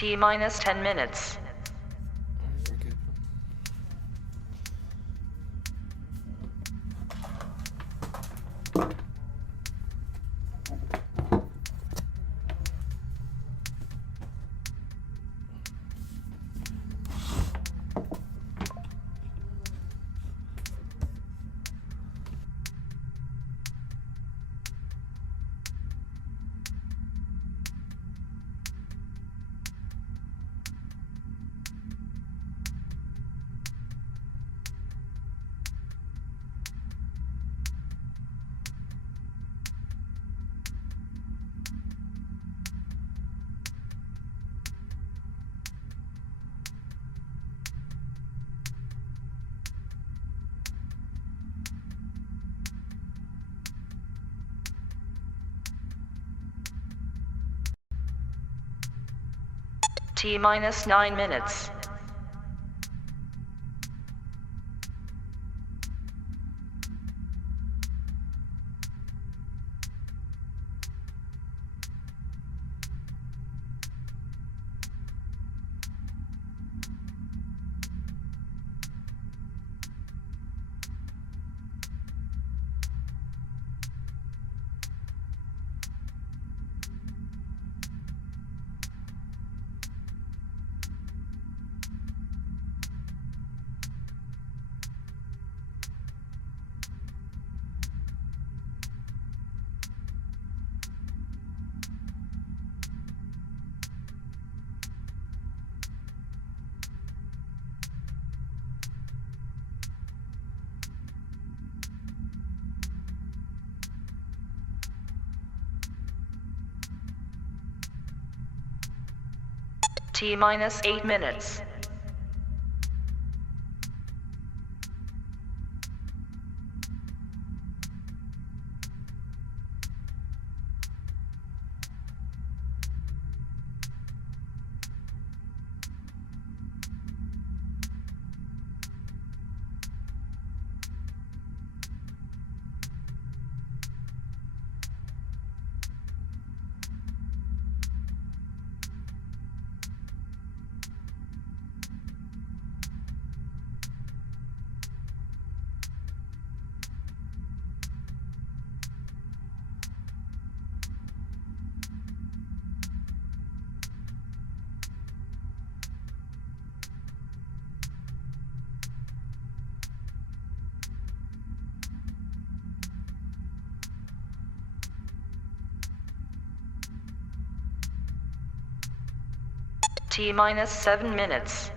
T minus 10 minutes. We're good. T minus 9 minutes. T minus 8 minutes. T minus 7 minutes.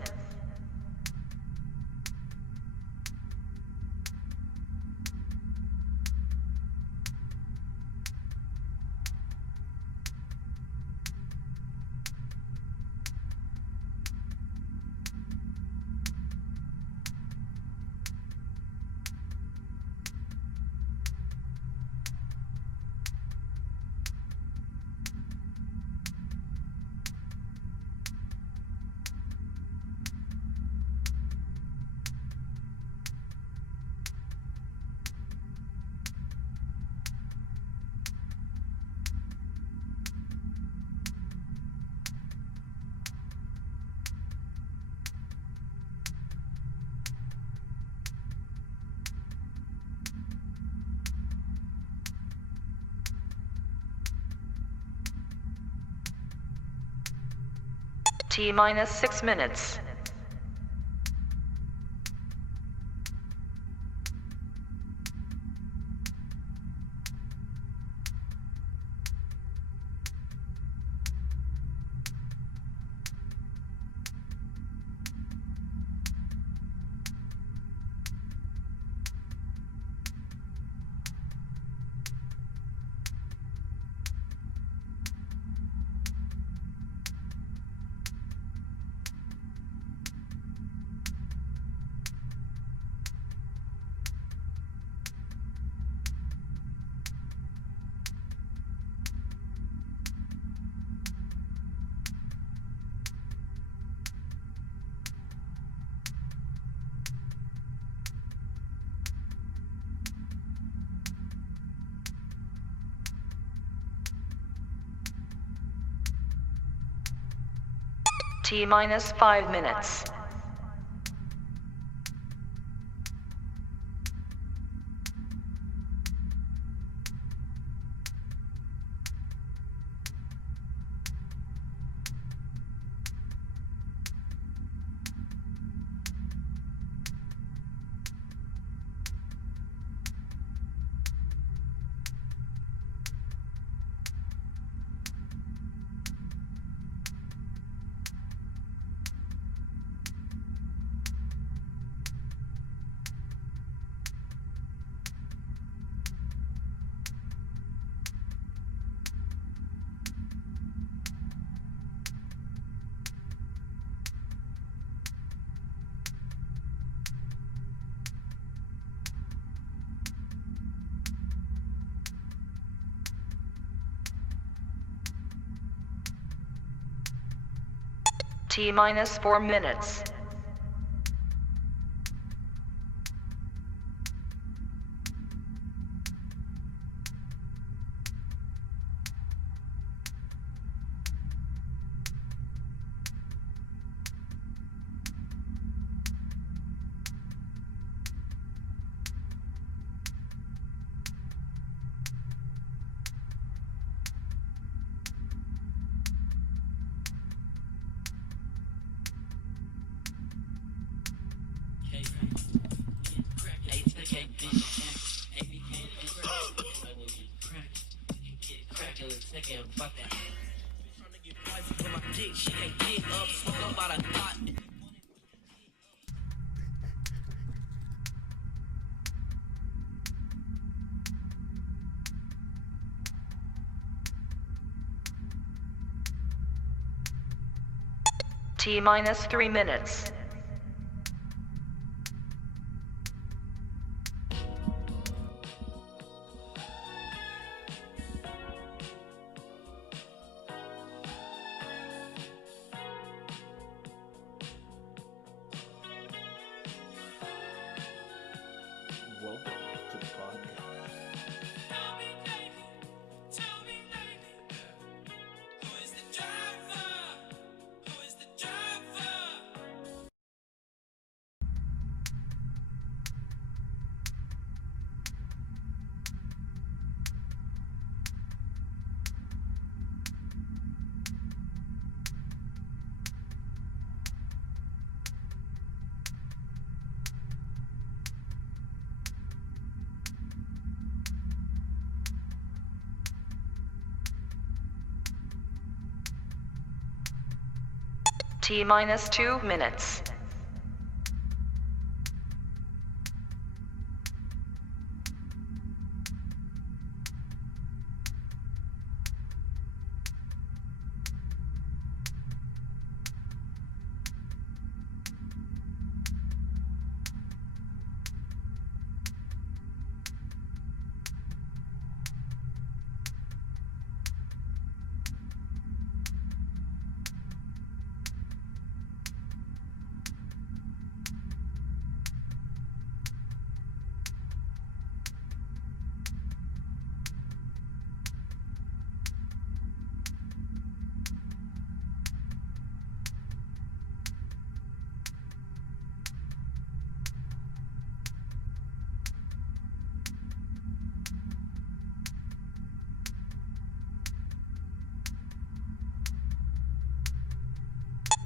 T minus 6 minutes. T minus 5 minutes. T minus 4 minutes. T minus 3 minutes. Welcome to the podcast. T minus 2 minutes.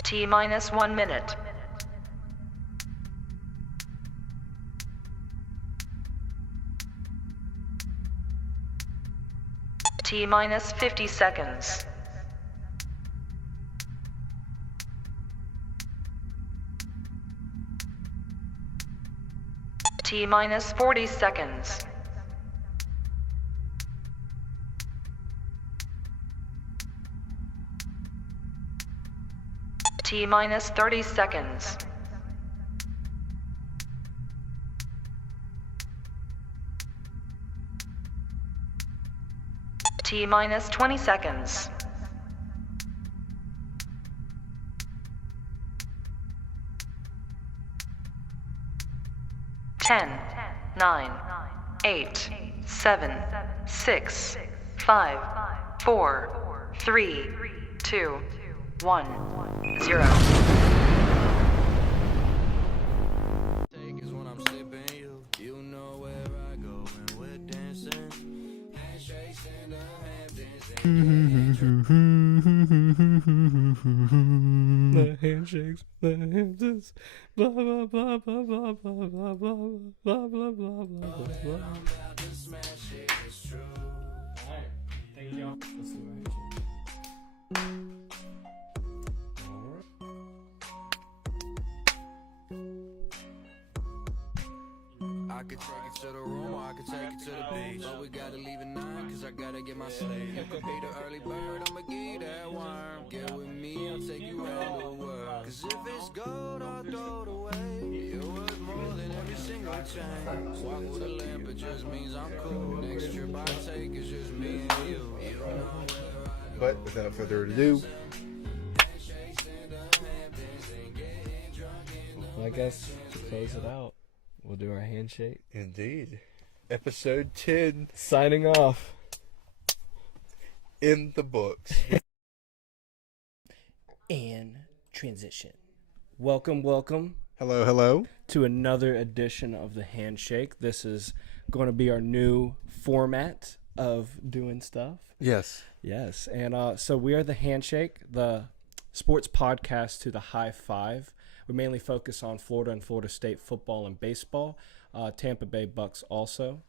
T minus 1 minute. T minus 50 seconds. T minus 40 seconds. T minus 30 seconds. T minus 20 seconds. Ten, 9, 8, 7, 6, 5, 4, 3, 2, 1, 0. Take is when I'm sipping you. You know where I go when we're dancing. Handshakes and the hand The handshakes, the hands, blah blah blah blah blah blah blah blah blah blah blah blah blah. I'm about to smash it, it's true. Alright, thank you. Let's do it. I could take it to the room or I could take it to the beach. But we gotta leave at 9 cause I gotta get my sleep. You could be the early bird, I'ma give you that worm. Get with me, I'll take you around the world. Cause if it's gold, I'll throw it away. You're worth more than every single chain. Walk with a lamp, it just means I'm cool. Next trip I take is just me and you. You know where I go. But without further ado, Well, I guess to close it out, we'll do our handshake. indeed, episode 10 Signing off. in the books. And transition. Welcome Hello, hello. to another edition of the Handshake. This is going to be our new format of doing stuff. Yes. Yes, and so we are the Handshake, the sports podcast to the high five. We mainly focus on Florida and Florida State football and baseball, Tampa Bay Bucks also.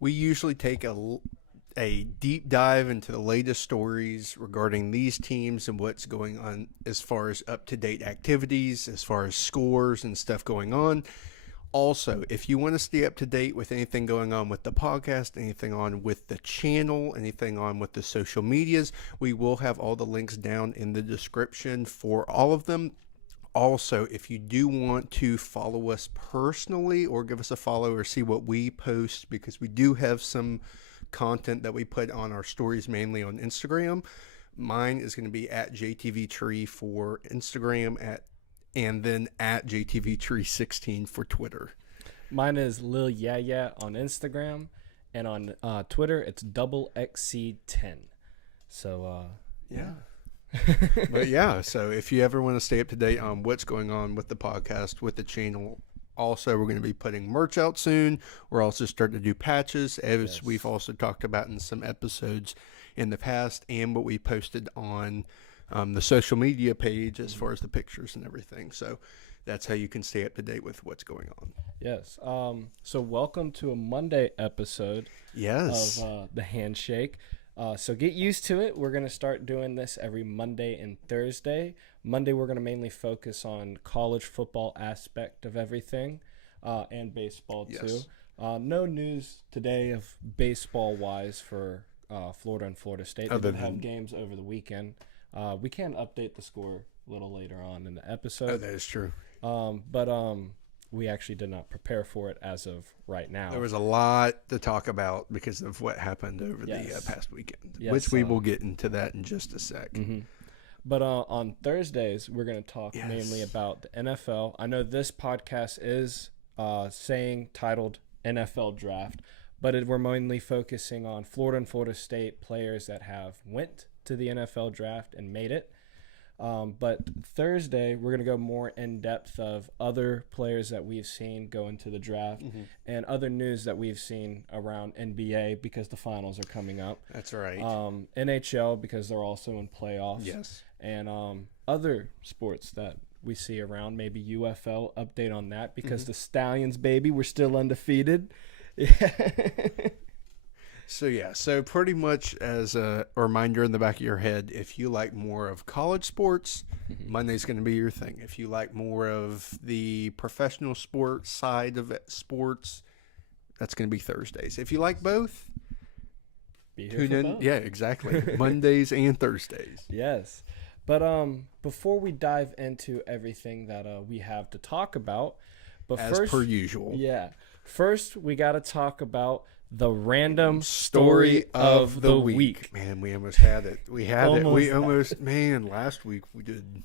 We usually take a deep dive into the latest stories regarding these teams and what's going on as far as up-to-date activities, as far as scores and stuff going on. Also, if you want to stay up to date with anything going on with the podcast, anything on with the channel, anything on with the social medias, we will have all the links down in the description for all of them. Also, if you do want to follow us personally or give us a follow or see what we post, because we do have some content that we put on our stories mainly on Instagram. Mine is going to be at JTVTree for Instagram, and then at JTVTree16 for Twitter. Mine is Lil Yeah on Instagram, and on Twitter it's XC10. So Yeah. But yeah, so if you ever want to stay up to date on what's going on with the podcast, with the channel, also we're going to be putting merch out soon. We're also starting to do patches, as we've also talked about in some episodes in the past, and what we posted on the social media page as far as the pictures and everything. So that's how you can stay up to date with what's going on. yes, so welcome to a Monday episode Yes. of the Handshake. So get used to it. We're going to start doing this every Monday and Thursday. Monday, we're going to mainly focus on college football aspect of everything, and baseball too. Yes. No news today of baseball-wise for Florida and Florida State. They Other did have than- games over the weekend. We can update the score a little later on in the Oh, episode. that is true. But we actually did not prepare for it as of right now. There was a lot to talk about because of what happened over Yes. the past weekend, Yes, which we will get into that in just a sec. But on Thursdays, we're going to talk Yes. mainly about the NFL. I know this podcast is titled NFL Draft, but we're mainly focusing on Florida and Florida State players that have went to the NFL Draft and made it. But Thursday, we're going to go more in depth of other players that we've seen go into the draft and other news that we've seen around NBA because the finals are coming up. That's right. NHL because they're also in playoffs. Yes. And other sports that we see around, maybe UFL update on that because the Stallions, baby, we're still undefeated. So pretty much as a reminder in the back of your head, if you like more of college sports, Monday's going to be your thing. If you like more of the professional sports side of sports, that's going to be Thursdays. If you like both, Be here tune for in. both. Yeah, exactly. Mondays and Thursdays. Yes. But before we dive into everything that we have to talk about, but As first, per usual. yeah, first we got to talk about the random Story of the week. week. Man, we almost had it. We had it. We Almost. almost, man, last week we did.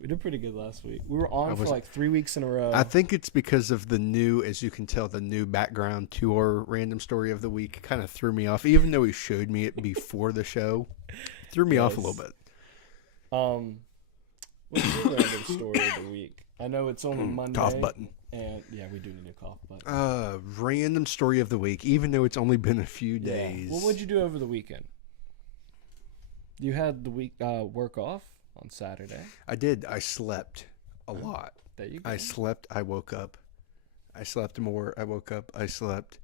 We did pretty good last week. We were on for was- like 3 weeks in a row. I think it's because of the new, as you can tell, the new background to our random story of the week kind of threw me off. Even though he showed me it before the show, threw me off a Yes. little bit. What's your random story of the week? I know it's only Monday. Cough button. And yeah, we do need a cough button. Random story of the week, even though it's only been a few days. Well, what'd you do over the weekend? You had the week work off on Saturday. I did. I slept a lot. There you go. I slept. I woke up. I slept more. I woke up. I slept.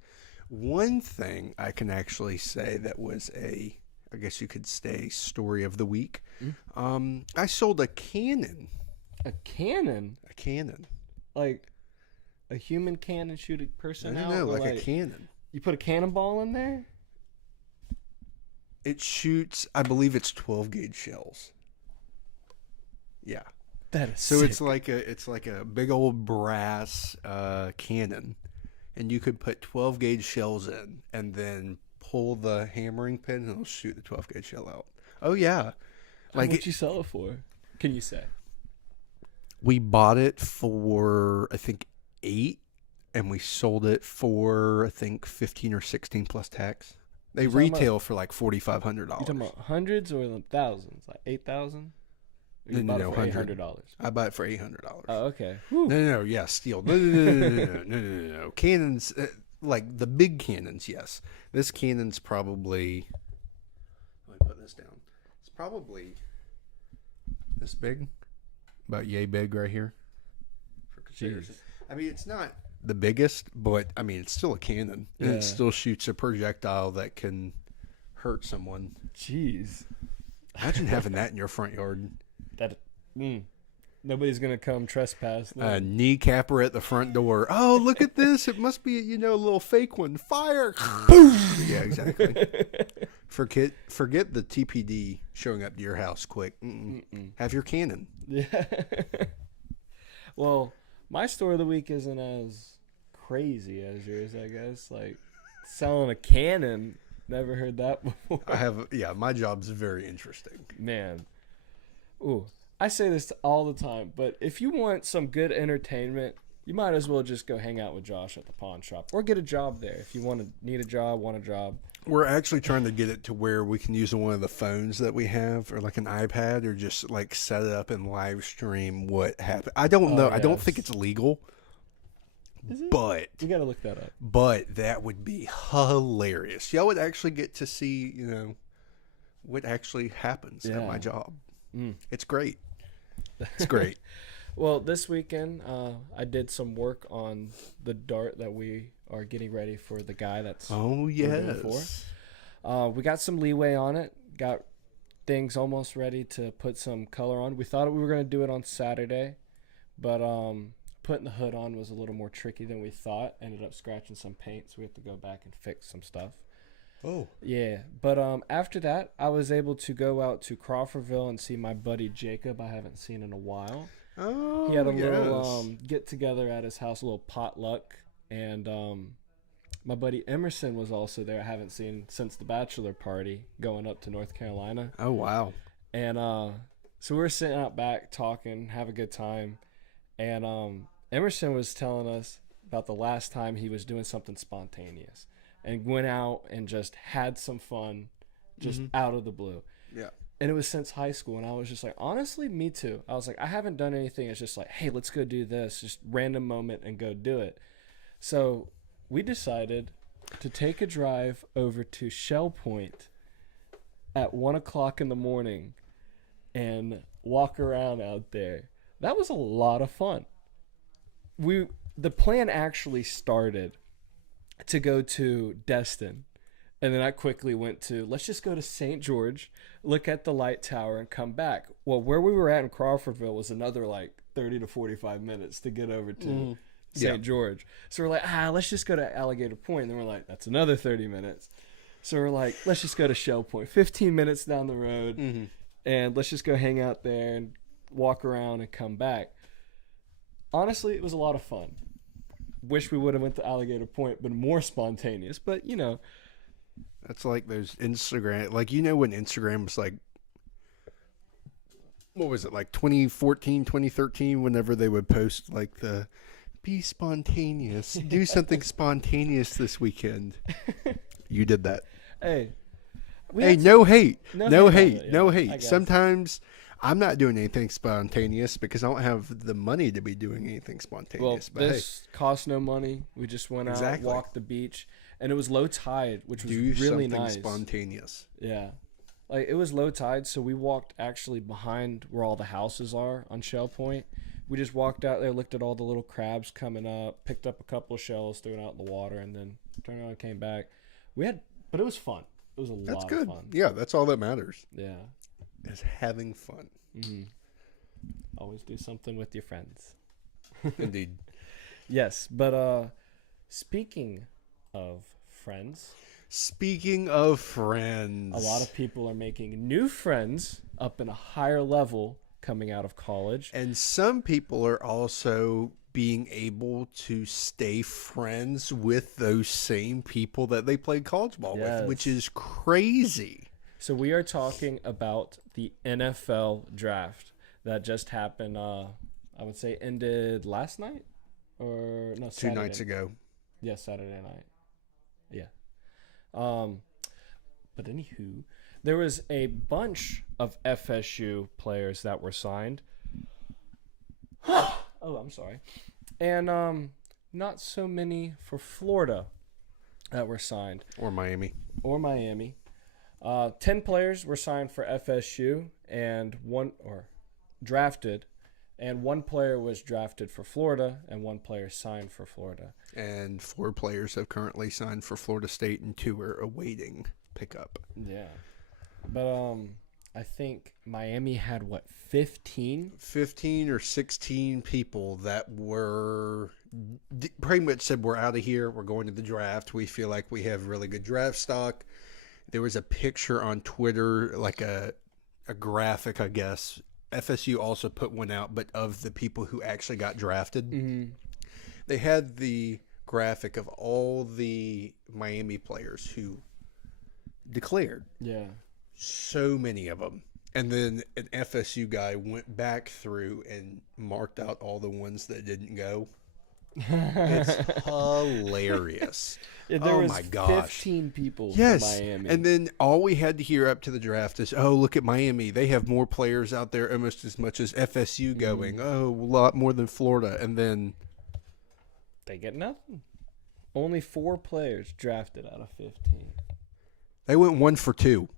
One thing I can actually say that was I guess you could say, story of the week. I sold a cannon. A cannon? A cannon. Like a human cannon shoot a person out? No, or like a cannon. You put a cannonball in there? It shoots, I believe it's 12 gauge shells. Yeah. That is So sick. it's like a big old brass cannon, and you could put 12 gauge shells in, and then pull the hammering pin, and it'll shoot the 12 gauge shell out. Oh yeah. Like, what'd you sell it for? Can you say? We bought it for I think 8, and we sold it for I think 15 or 16 plus tax. They retail for like $4,500. You talking about hundreds or thousands? Like 8,000? No, $800. I bought it for $800. Oh, okay. No, yeah, steel. No. Cannons, like the big cannons, yes. This cannon's probably. Let me put this down. It's probably this big, about yay big right here. For comparison. I mean, it's not the biggest, but I mean, it's still a cannon, and it still shoots a projectile that can hurt someone. Jeez. Imagine having that in your front yard. Nobody's gonna come trespass. Kneecapper at the front door. Oh, look at this! It must be a little fake one. Fire! Boom! Yeah, exactly. Forget the TPD showing up to your house quick. Have your cannon. Yeah. Well, my story of the week isn't as crazy as yours, I guess. Like selling a cannon. Never heard that before. My job's very interesting. Man. Ooh, I say this all the time, but if you want some good entertainment, you might as well just go hang out with Josh at the pawn shop or get a job there if you want a job. We're actually trying to get it to where we can use one of the phones that we have, or like an iPad, or just like set it up and live stream what happened. I don't know. Yes. I don't think it's legal. Is it? But you got to look that up. But that would be hilarious. Y'all would actually get to see, what actually happens at my job. It's great. It's great. Well, this weekend, I did some work on the dart that we are getting ready for the guy that's. Oh yes. We got some leeway on it. Got things almost ready to put some color on. We thought we were going to do it on Saturday, but putting the hood on was a little more tricky than we thought. Ended up scratching some paint, so we have to go back and fix some stuff. Oh. Yeah, but after that, I was able to go out to Crawfordville and see my buddy Jacob. I haven't seen in a while. Oh, he had a little get together at his house, a little potluck, and my buddy Emerson was also there. I haven't seen since the bachelor party going up to North Carolina. Oh wow! And so we were sitting out back talking, have a good time, and Emerson was telling us about the last time he was doing something spontaneous and went out and just had some fun, just out of the blue. Yeah. And it was since high school, and I was just like, honestly, me too. I was like, I haven't done anything. It's just like, hey, let's go do this. Just random moment and go do it. So we decided to take a drive over to Shell Point at 1 o'clock in the morning and walk around out there. That was a lot of fun. The plan actually started to go to Destin. And then I quickly went to, let's just go to St. George, look at the light tower, and come back. Well, where we were at in Crawfordville was another like 30 to 45 minutes to get over to St. George. So we're like, let's just go to Alligator Point. And then we're like, that's another 30 minutes. So we're like, let's just go to Shell Point, 15 minutes down the road. And let's just go hang out there and walk around and come back. Honestly, it was a lot of fun. Wish we would have went to Alligator Point, but more spontaneous. But, That's like those Instagram, like, when Instagram was like, what was it, like 2014, 2013, whenever they would post like be spontaneous, do something spontaneous this weekend. You did that. Hey, no hate. No hate. hate. Sometimes I'm not doing anything spontaneous because I don't have the money to be doing anything Well, spontaneous. But this cost no money. We just went out, Exactly. walked the beach, and it was low tide, which was do really something nice. spontaneous. Yeah. Like, it was low tide, so we walked actually behind where all the houses are on Shell Point. We just walked out there, looked at all the little crabs coming up, picked up a couple of shells, threw it out in the water, and then turned around and came back. But it was fun. It was a That's lot good. of fun. Yeah, that's all that matters. Yeah. Is having fun. Mm-hmm. Always do something with your friends. Indeed. Yes, but speaking of friends, Speaking of friends, a lot of people are making new friends up in a higher level coming out of college. and some people are also being able to stay friends with those same people that they played college ball with, which Yes. is crazy. So we are talking about the NFL draft that just happened. I would say ended last night, or no, 2 Saturday. nights ago. Yeah, Saturday night. Yeah. But anywho, there was a bunch of FSU players that were signed. Oh, I'm sorry. And not so many for Florida that were signed. Or Miami. Or Miami. 10 players were signed for FSU and drafted, and 1 player was drafted for Florida and 1 player signed for Florida. And 4 players have currently signed for Florida State and 2 are awaiting pickup. Yeah. But I think Miami had 15? 15 or 16 people that were pretty much said, we're out of here. We're going to the draft. We feel like we have really good draft stock. There was a picture on Twitter, like a graphic, I guess. FSU also put one out, but of the people who actually got drafted. Mm-hmm. They had the graphic of all the Miami players who declared. Yeah. So many of them. And then an FSU guy went back through and marked out all the ones that didn't go. It's hilarious. Yeah, there was my gosh. 15 people Yes. from Miami. And then all we had to hear up to the draft is, oh, look at Miami. They have more players out there, almost as much as FSU going. Oh, a lot more than Florida. And then they get nothing. Only 4 players drafted out of 15. they went 1 for 2.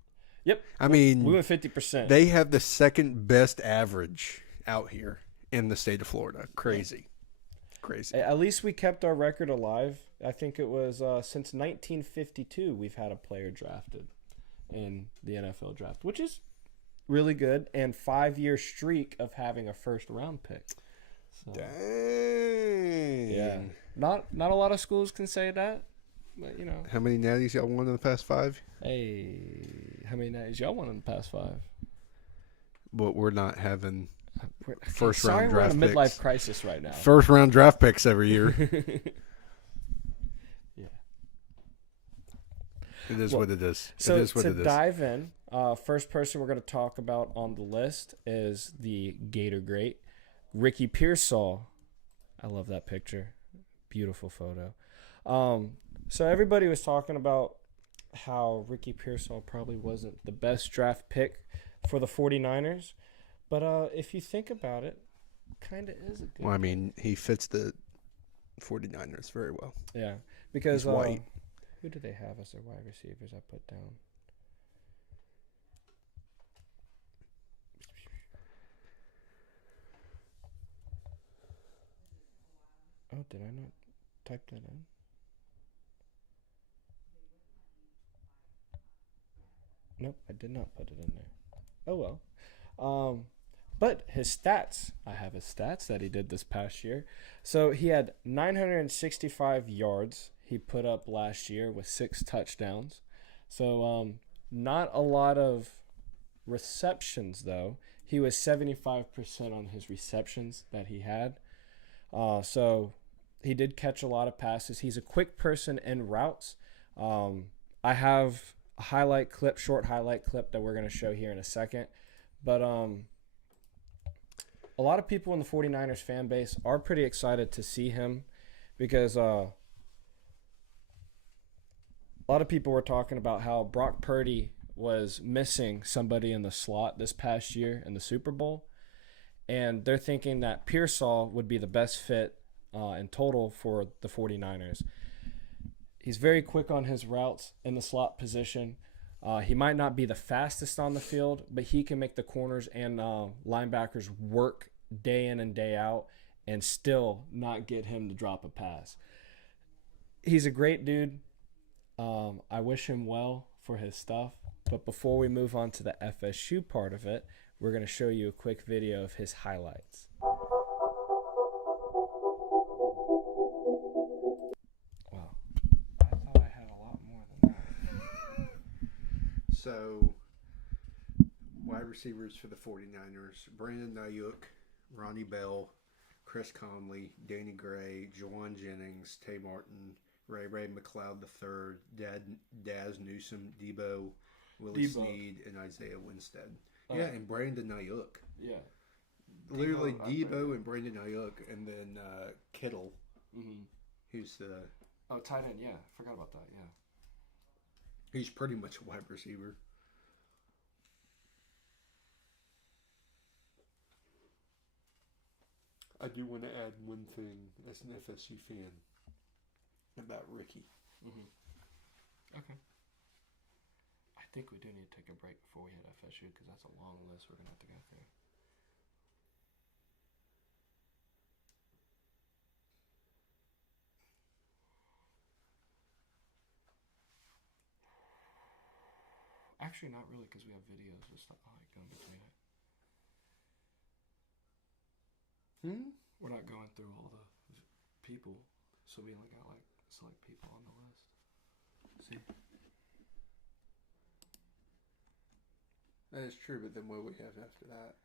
Yep. I mean, We went 50%. they have the second best average out here in the state of Florida. Crazy. At least we kept our record alive. I think it was since 1952 we've had a player drafted in the NFL draft, which is really good, and 5-year streak of having a first round pick. So, Dang. yeah, not a lot of schools can say that, but you know. How many natties y'all won in the past 5? Hey, how many nights y'all won in the past 5? But we're not having first Sorry, round we're draft in a midlife picks. crisis right now. First round draft picks every year. Yeah. It is Well, what it is. So it is what to it is. dive in, first person we're going to talk about on the list is the Gator great, Ricky Pearsall. I love that picture. Beautiful photo. So everybody was talking about how Ricky Pearsall probably wasn't the best draft pick for the 49ers. But if you think about it, kind of is a good Well, I mean, he fits the 49ers very well. Yeah, because He's white. who do they have as their wide receivers? I put down. Oh, did I not type that in? Nope, I did not put it in there. Oh well. But his stats, I have his stats that he did this past year. So he had 965 yards he put up last year with 6 touchdowns. So not a lot of receptions, though. He was 75% on his receptions that he had. So he did catch a lot of passes. He's a quick person in routes. I have a short highlight clip that we're going to show here in a second. But a lot of people in the 49ers fan base are pretty excited to see him because a lot of people were talking about how Brock Purdy was missing somebody in the slot this past year in the Super Bowl, and they're thinking that Pearsall would be the best fit in total for the 49ers. He's very quick on his routes in the slot position. He might not be the fastest on the field, but he can make the corners and linebackers work day in and day out and still not get him to drop a pass. He's a great dude. I wish him well for his stuff. But before we move on to the FSU part of it, we're going to show you a quick video of his highlights. Wow. I thought I had a lot more than that. So, wide receivers for the 49ers, Brandon Ayuk, Ronnie Bell, Chris Conley, Danny Gray, Jawan Jennings, Tay Martin, Ray McLeod III, Daz Newsome, Debo, Willie Snead, and Isaiah Winstead. Yeah, and Brandon Ayuk. Yeah. Literally Debo and Brandon Ayuk, and then Kittle, who's the... Oh, tight end, yeah. Forgot about that, yeah. He's pretty much a wide receiver. I do want to add one thing as an FSU fan about Ricky. Okay. I think we do need to take a break before we hit FSU because that's a long list we're going to have to go through. Actually, not really because we have videos and stuff like going between it. We're not going through all the people, so we only got like select people on the list. See? That is true, but then what do we have after that?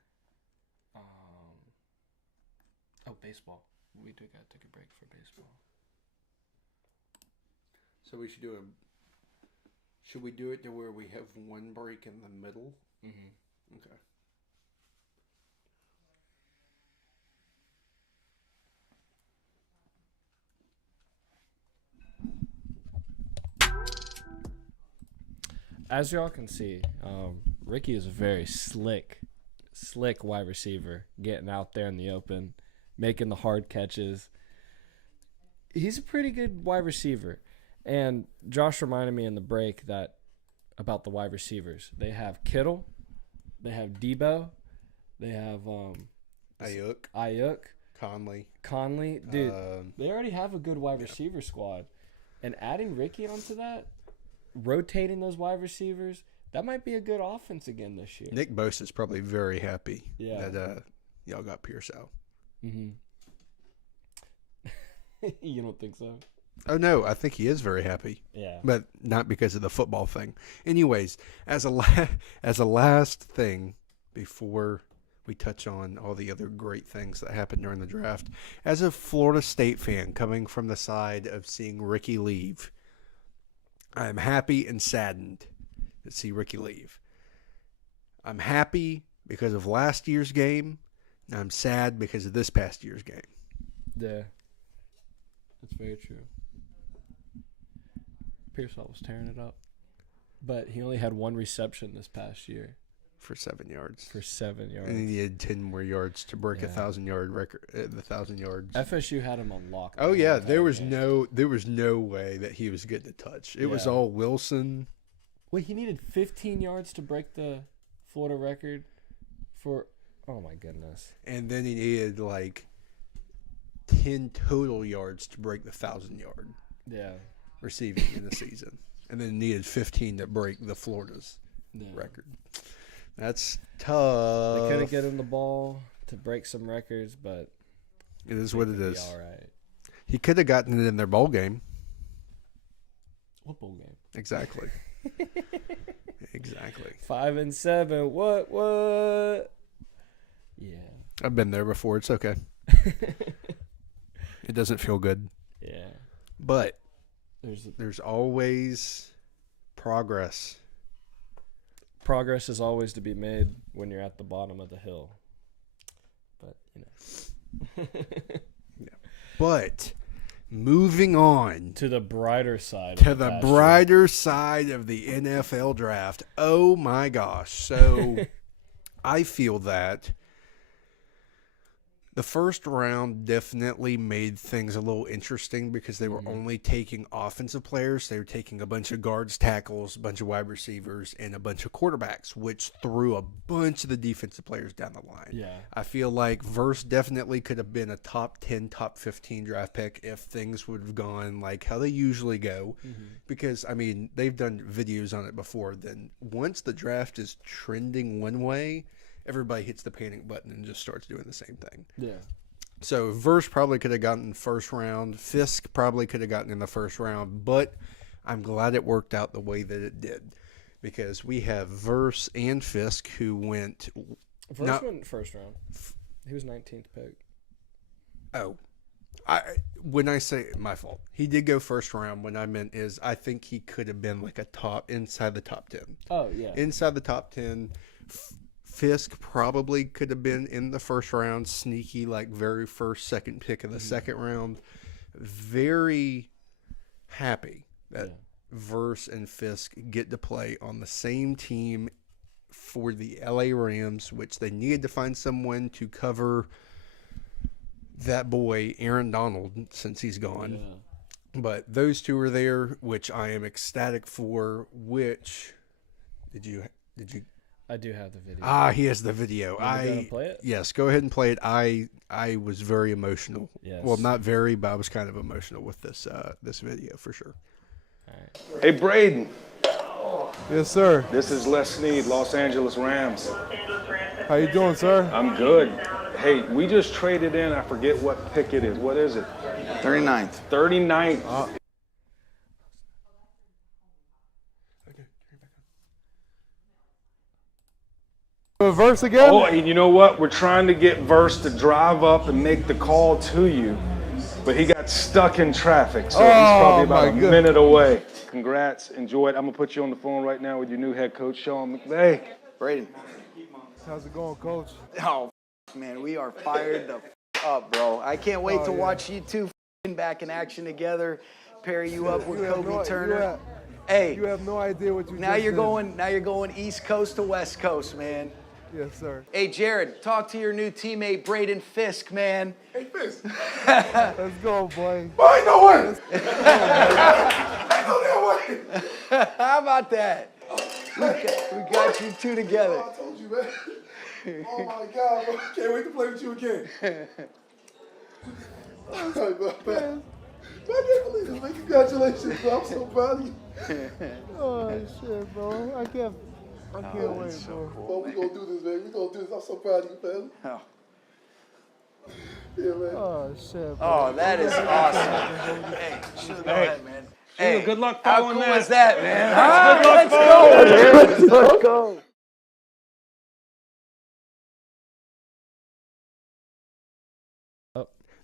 Baseball. We do got to take a break for baseball. So we should do Should we do it to where we have one break in the middle? Okay. As y'all can see, Ricky is a very slick wide receiver, getting out there in the open, making the hard catches. He's a pretty good wide receiver. And Josh reminded me in the break about the wide receivers. They have Kittle, they have Debo, they have Ayuk, Conley. Dude, they already have a good wide receiver squad. And adding Ricky onto that, rotating those wide receivers, that might be a good offense again this year. Nick Bosa's probably very happy that y'all got Pearsall. You don't think so? Oh, no, I think he is very happy. Yeah. But not because of the football thing. Anyways, as a last thing before we touch on all the other great things that happened during the draft, as a Florida State fan coming from the side of seeing Ricky leave, I'm happy and saddened to see Ricky leave. I'm happy because of last year's game, and I'm sad because of this past year's game. Yeah. That's very true. Pearsall was tearing it up. But he only had one reception this past year. For 7 yards. And he needed 10 more yards to break 1,000-yard record. The 1,000 yards. FSU had him on lock. Oh yeah, there was no way that he was getting a touch. It was all Wilson. Wait, he needed 15 yards to break the Florida record for. Oh my goodness. And then he needed like 10 total yards to break the 1,000-yard. Yeah. Receiving in the season, and then needed 15 to break the Florida's record. That's tough. They could have given him the ball to break some records, but it is what it is. All right. He could have gotten it in their bowl game. What bowl game? Exactly. Exactly. 5-7. What? Yeah. I've been there before. It's okay. It doesn't feel good. Yeah. But there's always progress. Progress is always to be made when you're at the bottom of the hill. But, Yeah. But moving on To the brighter side. to of the pasture. brighter side of the NFL draft. Oh my gosh. So I feel that the first round definitely made things a little interesting because they were only taking offensive players. They were taking a bunch of guards, tackles, a bunch of wide receivers, and a bunch of quarterbacks, which threw a bunch of the defensive players down the line. Yeah. I feel like Verse definitely could have been a top 10, top 15 draft pick if things would have gone like how they usually go. Because, I mean, they've done videos on it before. Then once the draft is trending one way, everybody hits the panic button and just starts doing the same thing. Yeah. So Verse probably could have gotten in the first round. Fisk probably could have gotten in the first round. But I'm glad it worked out the way that it did. Because we have Verse and Fisk who went... Verse went first round. He was 19th pick. Oh, when I say my fault, he did go first round. What I meant is I think he could have been like inside the top 10. Oh, yeah. Inside the top 10. Fisk probably could have been in the first round, sneaky, like very first, second pick of the second round. Very happy that Verse and Fisk get to play on the same team for the LA Rams, which they needed to find someone to cover that boy, Aaron Donald, since he's gone. Yeah. But those two are there, which I am ecstatic for, which did you I do have the video. he has the video. You gonna play it? Yes, go ahead and play it. I was very emotional. Yes. Well, not very, but I was kind of emotional with this this video for sure. All right. Hey, Braden. Yes, sir. This is Les Snead, Los Angeles Rams. How you doing, sir? I'm good. Hey, we just traded in, I forget what pick it is. What is it? 39th. 39th. Verse again? Oh, and you know what? We're trying to get Verse to drive up and make the call to you, but he got stuck in traffic, so he's probably about a minute away. Congrats. Enjoy it. I'm going to put you on the phone right now with your new head coach, Sean McVay. Braden. How's it going, coach? Oh, man, we are fired the up, bro. I can't wait to watch you two back in action together, pair you up with Kobe Turner. Hey, You have no idea what you now just you're did. going. Now you're going East Coast to West Coast, man. Yes, sir. Hey, Jared, talk to your new teammate Braden Fisk, man. Hey, Fisk. Let's go, boy. Boy, ain't no way. Ain't no damn way. How about that? We got you two together. I told you, man. Oh, my God, bro. Can't wait to play with you again. Man, I can't believe it, man. Congratulations, bro. I'm so proud of you. Oh, shit, bro. I can't wait, bro. Bro, we gonna do this, man. We gonna do this. I'm so proud of you, man. Oh. Yeah, man. Oh, shit, bro. Oh, that is awesome. Hey, go ahead, man. Hey, good luck how following cool that. is that, man? Huh? Let's go. Let's go.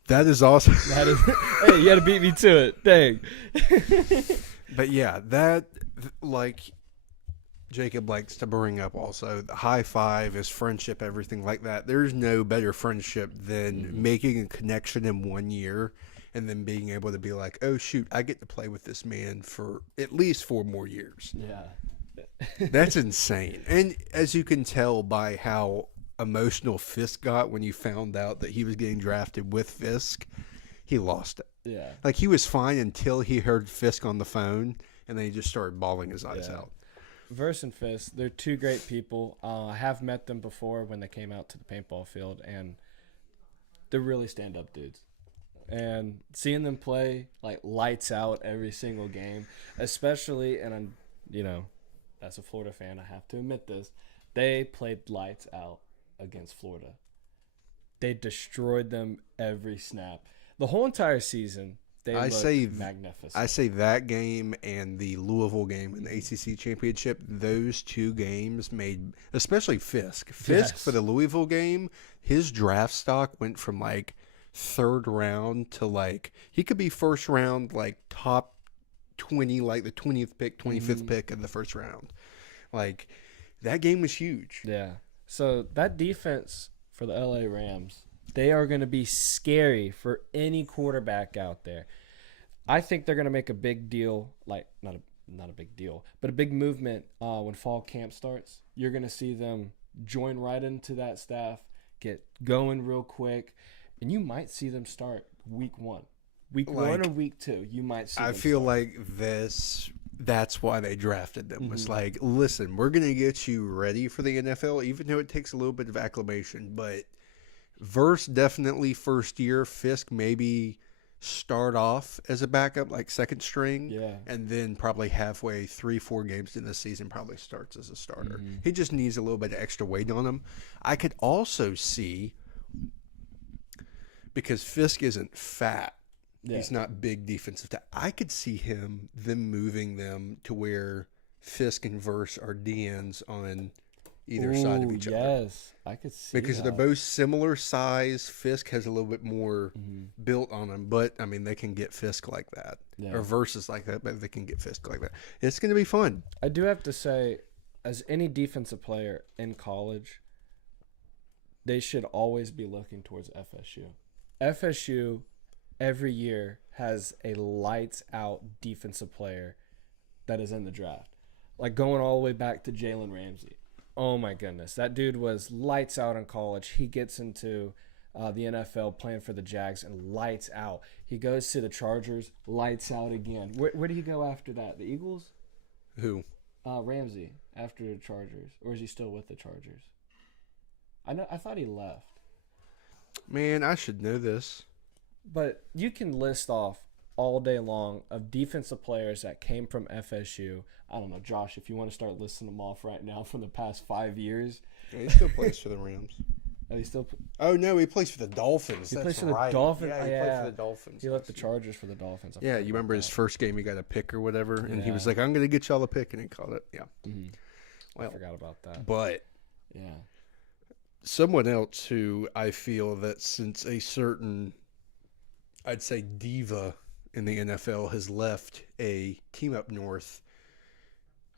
That is awesome. That is, hey, you got to beat me to it. Dang. But yeah, that, like Jacob likes to bring up also, the high five is friendship, everything like that. There's no better friendship than making a connection in 1 year and then being able to be like, oh, shoot, I get to play with this man for at least 4 more years. Yeah. That's insane. And as you can tell by how emotional Fisk got when you found out that he was getting drafted with Fisk, he lost it. Yeah. Like, he was fine until he heard Fisk on the phone, and then he just started bawling his eyes out. Verse and Fisk, they're two great people. I have met them before when they came out to the paintball field, and they're really stand-up dudes. And seeing them play, like, lights out every single game, especially, and I'm, you know, as a Florida fan, I have to admit this, they played lights out against Florida. They destroyed them every snap. The whole entire season, they looked magnificent. I say that game and the Louisville game in the ACC championship, those two games made, especially Fisk. Fisk for the Louisville game, his draft stock went from like 3rd round to like, he could be first round, like top 20, like the 20th pick, 25th pick in the first round. Like, that game was huge. Yeah. So that defense for the LA Rams, they are going to be scary for any quarterback out there. I think they're going to make a big deal, like not a big deal, but a big movement when fall camp starts. You're going to see them join right into that staff, get going real quick, and you might see them start week 1. Week 1 or week 2, you might see I them feel start. like that's why they drafted them. Was like, listen, we're going to get you ready for the NFL, even though it takes a little bit of acclimation. But Verse definitely first year. Fisk maybe start off as a backup, like second string. Yeah. And then probably halfway, 3-4 games in the season, probably starts as a starter. He just needs a little bit of extra weight on him. I could also see, because Fisk isn't fat, he's not big defensive. I could see them moving them to where Fisk and Verse are DNs on either side of each other. Yes, I could see because that. they're both similar size. Fisk has a little bit more built on him, but I mean they can get Fisk like that, or Verse is like that, but they can get Fisk like that. It's going to be fun. I do have to say, as any defensive player in college, they should always be looking towards FSU. FSU every year has a lights out defensive player that is in the draft. Like going all the way back to Jalen Ramsey. Oh my goodness. That dude was lights out in college. He gets into the NFL playing for the Jags and lights out. He goes to the Chargers, lights out again. Where did he go after that? The Eagles? Who? Ramsey after the Chargers. Or is he still with the Chargers? I thought he left. Man, I should know this. But you can list off all day long of defensive players that came from FSU. I don't know, Josh, if you want to start listing them off right now from the past 5 years. Yeah, he still plays for the Rams. Oh, he still. Oh no, he plays for the Dolphins. He That's plays for the right. Dolphins. Yeah, he played for the Dolphins. He left the Chargers for the Dolphins. Yeah, you remember his first game? He got a pick or whatever, and he was Yeah. like, "I'm going to get y'all a pick," and he called it. Yeah. I forgot about that. But Yeah. someone else who I feel that since a certain, I'd say, diva in the NFL has left a team up north,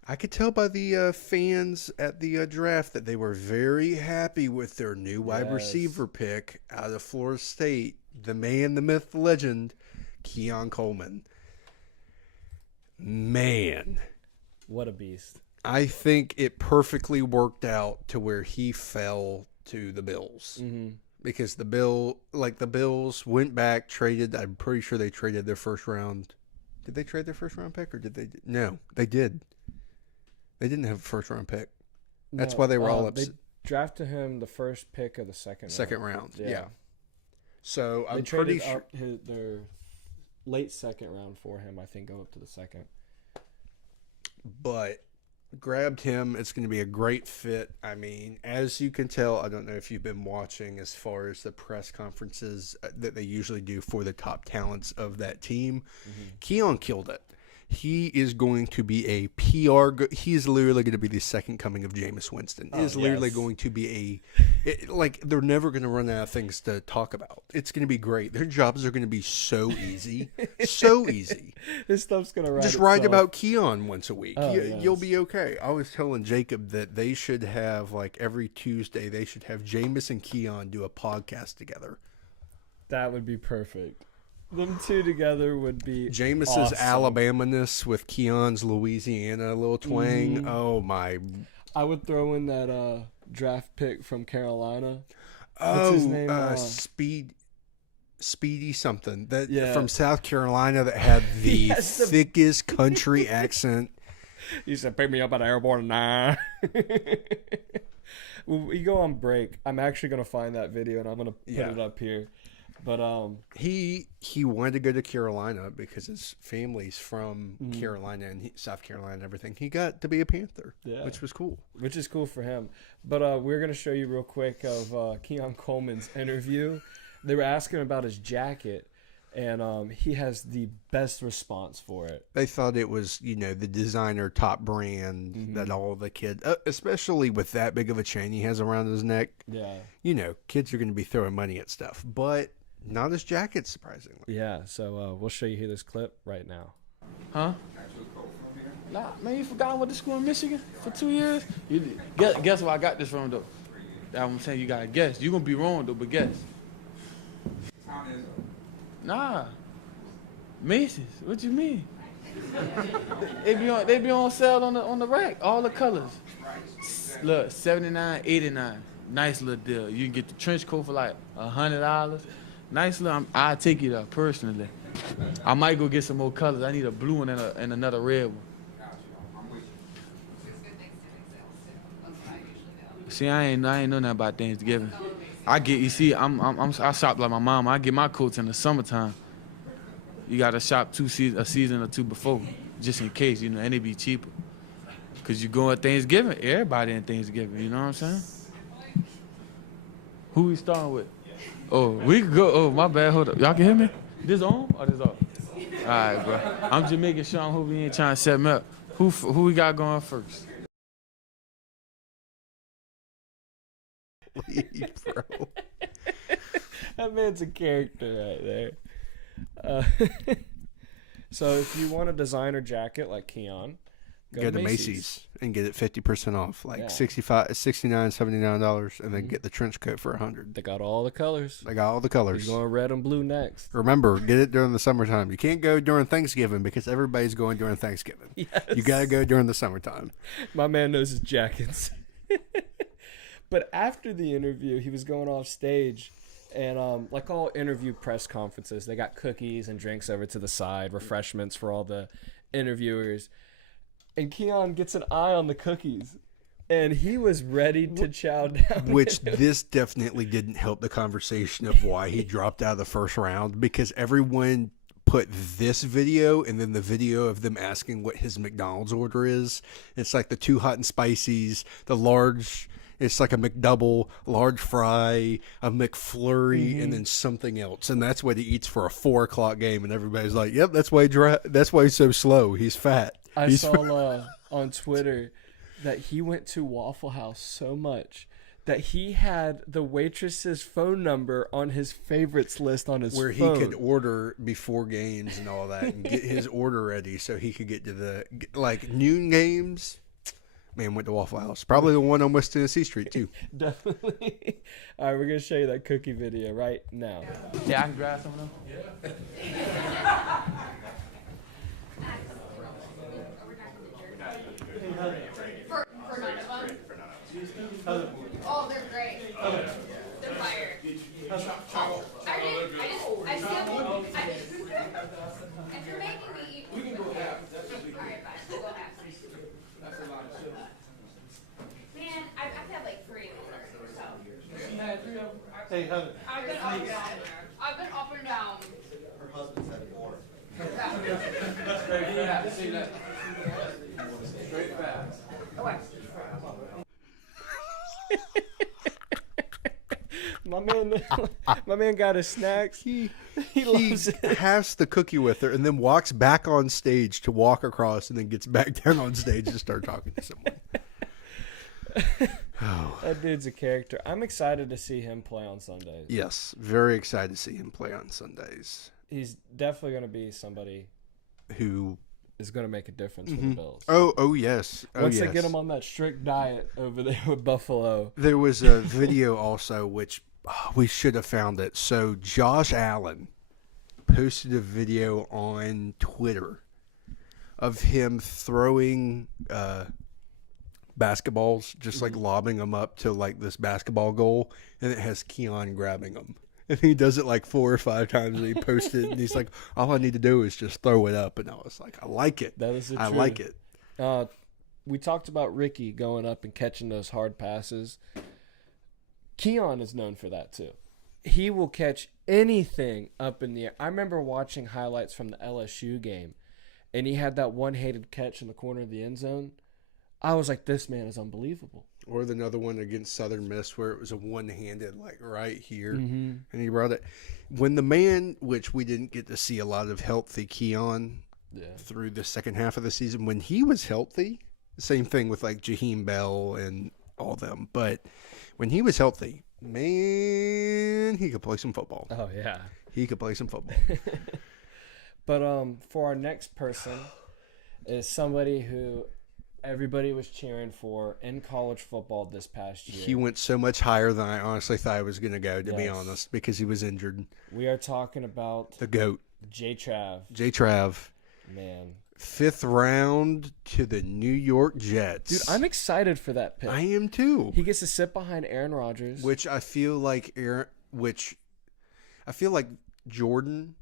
I could tell by the fans at the draft that they were very happy with their new wide receiver pick out of Florida State, the man, the myth, the legend, Keon Coleman. Man. What a beast. I think it perfectly worked out to where he fell to the Bills. Because the Bills went back, traded. I'm pretty sure they traded their first round. Did they trade their first round pick, or did they? No, they did. They didn't have a first round pick. That's why they were all upset. They drafted him the first pick of the second round. Yeah. So They I'm traded pretty sure. up their late second round for him, I think, go up to the second. But grabbed him. It's going to be a great fit. I mean, as you can tell, I don't know if you've been watching as far as the press conferences that they usually do for the top talents of that team. Keon killed it. He is going to be a PR. He is literally going to be the second coming of Jameis Winston. He is literally going to be they're never going to run out of things to talk about. It's going to be great. Their jobs are going to be so easy. So easy. This stuff's going to Just write about Keon once a week. You'll be okay. I was telling Jacob that they should have, like, every Tuesday, they should have Jameis and Keon do a podcast together. That would be perfect. Them two together would be Jameis's awesome. Alabama-ness with Keon's Louisiana little twang. Oh, my. I would throw in that draft pick from Carolina. Oh, What's his name? Speedy something. From South Carolina that had the thickest country accent. He said, pick me up at the airport at 9. When we go on break, I'm actually going to find that video, and I'm going to put it up here. But he wanted to go to Carolina because his family's from Carolina and South Carolina and everything. He got to be a Panther, which was cool. Which is cool for him. But we're going to show you real quick of Keon Coleman's interview. They were asking about his jacket, and he has the best response for it. They thought it was, the designer top brand that all the kids, especially with that big of a chain he has around his neck. Yeah. Kids are going to be throwing money at stuff, but not his jacket, surprisingly. Yeah, so we'll show you here this clip right now. Huh? Nah, man, you forgot I went to school in Michigan for 2 years? Guess where I got this from, though? That's what I'm saying, you gotta guess. You're gonna be wrong, though, but guess. Nah. Macy's. What you mean? They be on sale on the rack. All the colors. Look, $79, $89. Nice little deal. You can get the trench coat for like $100. Nice little. I'll take you there personally. I might go get some more colors. I need a blue one and another red one. See, I ain't know nothing about Thanksgiving. I shop like my mom. I get my coats in the summertime. You gotta shop a season or two before, just in case, and they be cheaper. Cause you go at Thanksgiving, everybody in Thanksgiving, you know what I'm saying? Who we starting with? Oh, we could go. Oh, my bad. Hold up, y'all can hear me? This on or this off? All right, bro. I'm just making sure. I hope we ain't trying to set me up. Who we got going first? Bro. That man's a character right there. So if you want a designer jacket like Keon, go to Macy's and get it 50% off, like Yeah. $69, $79, and then get the trench coat for $100. They got all the colors. They got all the colors. You're going red and blue next. Remember, get it during the summertime. You can't go during Thanksgiving because everybody's going during Thanksgiving. Yes. You gotta go during the summertime. My man knows his jackets. But after the interview, he was going off stage, and like all interview press conferences, they got cookies and drinks over to the side, refreshments for all the interviewers. And Keon gets an eye on the cookies, and he was ready to chow down. Which this definitely didn't help the conversation of why he dropped out of the first round, because everyone put this video and then the video of them asking what his McDonald's order is. It's like the 2 hot and spicies, the large. It's like a McDouble, large fry, a McFlurry, and then something else. And that's what he eats for a 4 o'clock game. And everybody's like, yep, that's why he's so slow. He's fat. I saw on Twitter that he went to Waffle House so much that he had the waitress's phone number on his favorites list on his where phone. he could order before games and all that and get his order ready so he could get to the noon games. Man, went to Waffle House. Probably the one on West Tennessee Street, too. Definitely. All right, we're going to show you that cookie video right now. Yeah, I can grab some of them. For none of them? Oh, they're great. They're fire. I still, if you're making me eat. We can go half. All right, fine, we'll go half. Man, I've had like 3 of them, so. She had 3 of them? Hey, Heather. I've been up and down. I've been up and down. Her husband said 4. Yeah, see that. Straight fast. Okay. My man got his snacks. He loves it. Has the cookie with her and then walks back on stage to walk across and then gets back down on stage to start talking to someone. Oh. That dude's a character. I'm excited to see him play on Sundays. Yes, very excited to see him play on Sundays. He's definitely going to be somebody who is going to make a difference for the Bills. Oh yes. Once they get him on that strict diet over there with Buffalo. There was a video also which we should have found it. So Josh Allen posted a video on Twitter of him throwing basketballs, just like lobbing them up to like this basketball goal, and it has Keon grabbing them. And he does it like 4 or 5 times, and he posted it, and he's like, all I need to do is just throw it up. And I was like, I like it. That is the I truth. like it. We talked about Ricky going up and catching those hard passes. Keon is known for that too. He will catch anything up in the air. I remember watching highlights from the LSU game, and he had that one-handed catch in the corner of the end zone. I was like, this man is unbelievable. Or the another one against Southern Miss where it was a one-handed, like right here, and he brought it. When the man, which we didn't get to see a lot of healthy Keon through the second half of the season, when he was healthy, same thing with like Jaheim Bell and all them, but when he was healthy, man, he could play some football. Oh, yeah. He could play some football. But for our next person is somebody who everybody was cheering for in college football this past year. He went so much higher than I honestly thought he was going to go, to be Yes. honest, because he was injured. We are talking about The GOAT. J-Trav. Man. 5th round to the New York Jets. Dude, I'm excited for that pick. I am too. He gets to sit behind Aaron Rodgers. Which I feel like Jordan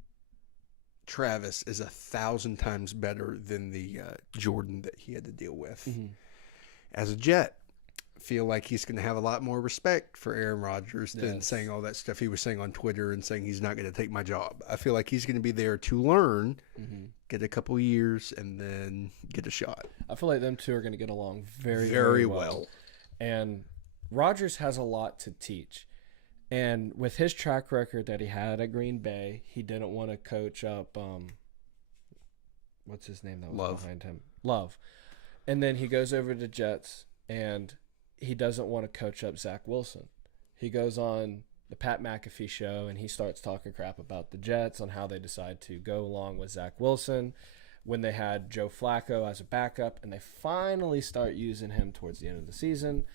Travis is 1,000 times better than the Jordan that he had to deal with. Mm-hmm. As a Jet, feel like he's going to have a lot more respect for Aaron Rodgers than saying all that stuff he was saying on Twitter and saying he's not going to take my job. I feel like he's going to be there to learn, get a couple years, and then get a shot. I feel like them two are going to get along very, very well. And Rodgers has a lot to teach. And with his track record that he had at Green Bay, he didn't want to coach up, what's his name that was behind him? Love. And then he goes over to Jets, and he doesn't want to coach up Zach Wilson. He goes on the Pat McAfee show, and he starts talking crap about the Jets on how they decide to go along with Zach Wilson when they had Joe Flacco as a backup, and they finally start using him towards the end of the season.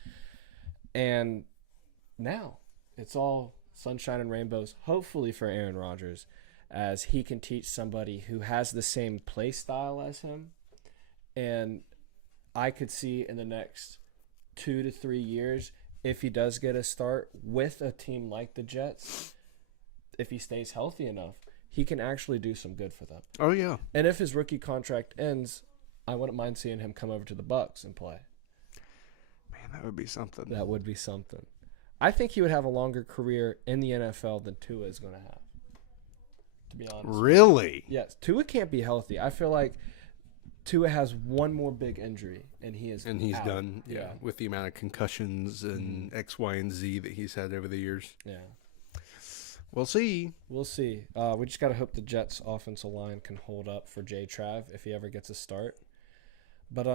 And now it's all sunshine and rainbows, hopefully for Aaron Rodgers, as he can teach somebody who has the same play style as him. And I could see in the next 2 to 3 years, if he does get a start with a team like the Jets, if he stays healthy enough, he can actually do some good for them. Oh, yeah. And if his rookie contract ends, I wouldn't mind seeing him come over to the Bucs and play. Man, that would be something. That would be something. I think he would have a longer career in the NFL than Tua is going to have, to be honest. Really? Yes. Tua can't be healthy. I feel like Tua has one more big injury, and he's out. Done, with the amount of concussions and X, Y, and Z that he's had over the years. Yeah. We'll see. We'll see. We just got to hope the Jets' offensive line can hold up for J-Trav if he ever gets a start. But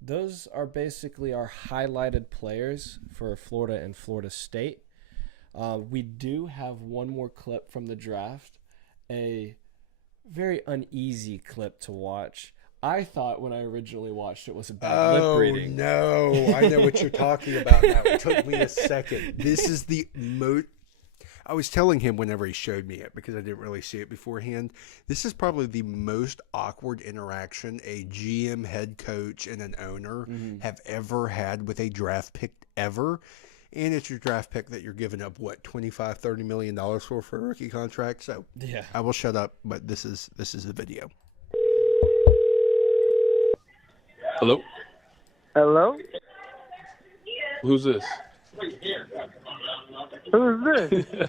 those are basically our highlighted players for Florida and Florida State. We do have one more clip from the draft, a very uneasy clip to watch. I thought when I originally watched it was about lip reading. No, I know what you're talking about now. It took me a second. This is the most... I was telling him whenever he showed me it, because I didn't really see it beforehand, this is probably the most awkward interaction a GM, head coach, and an owner have ever had with a draft pick ever. And it's your draft pick that you're giving up, what, $25, $30 million for a rookie contract? So yeah. I will shut up, but this is the video. Hello? Hello? Who's this? Who is this?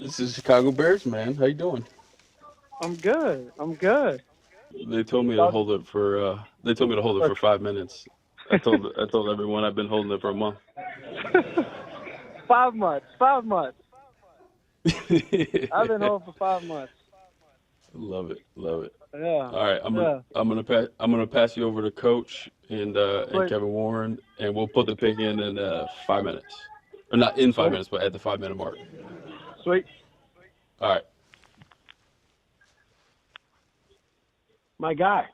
This is Chicago Bears, man. How you doing? I'm good. They told me to hold it for 5 minutes. I told everyone I've been holding it for a month. 5 months. I've been home for 5 months. Love it. Yeah. All right, I'm gonna pass you over to Coach and Kevin Warren, and we'll put the pick in 5 minutes, or not in 5 minutes, but at the 5 minute mark. Sweet. All right. My guy.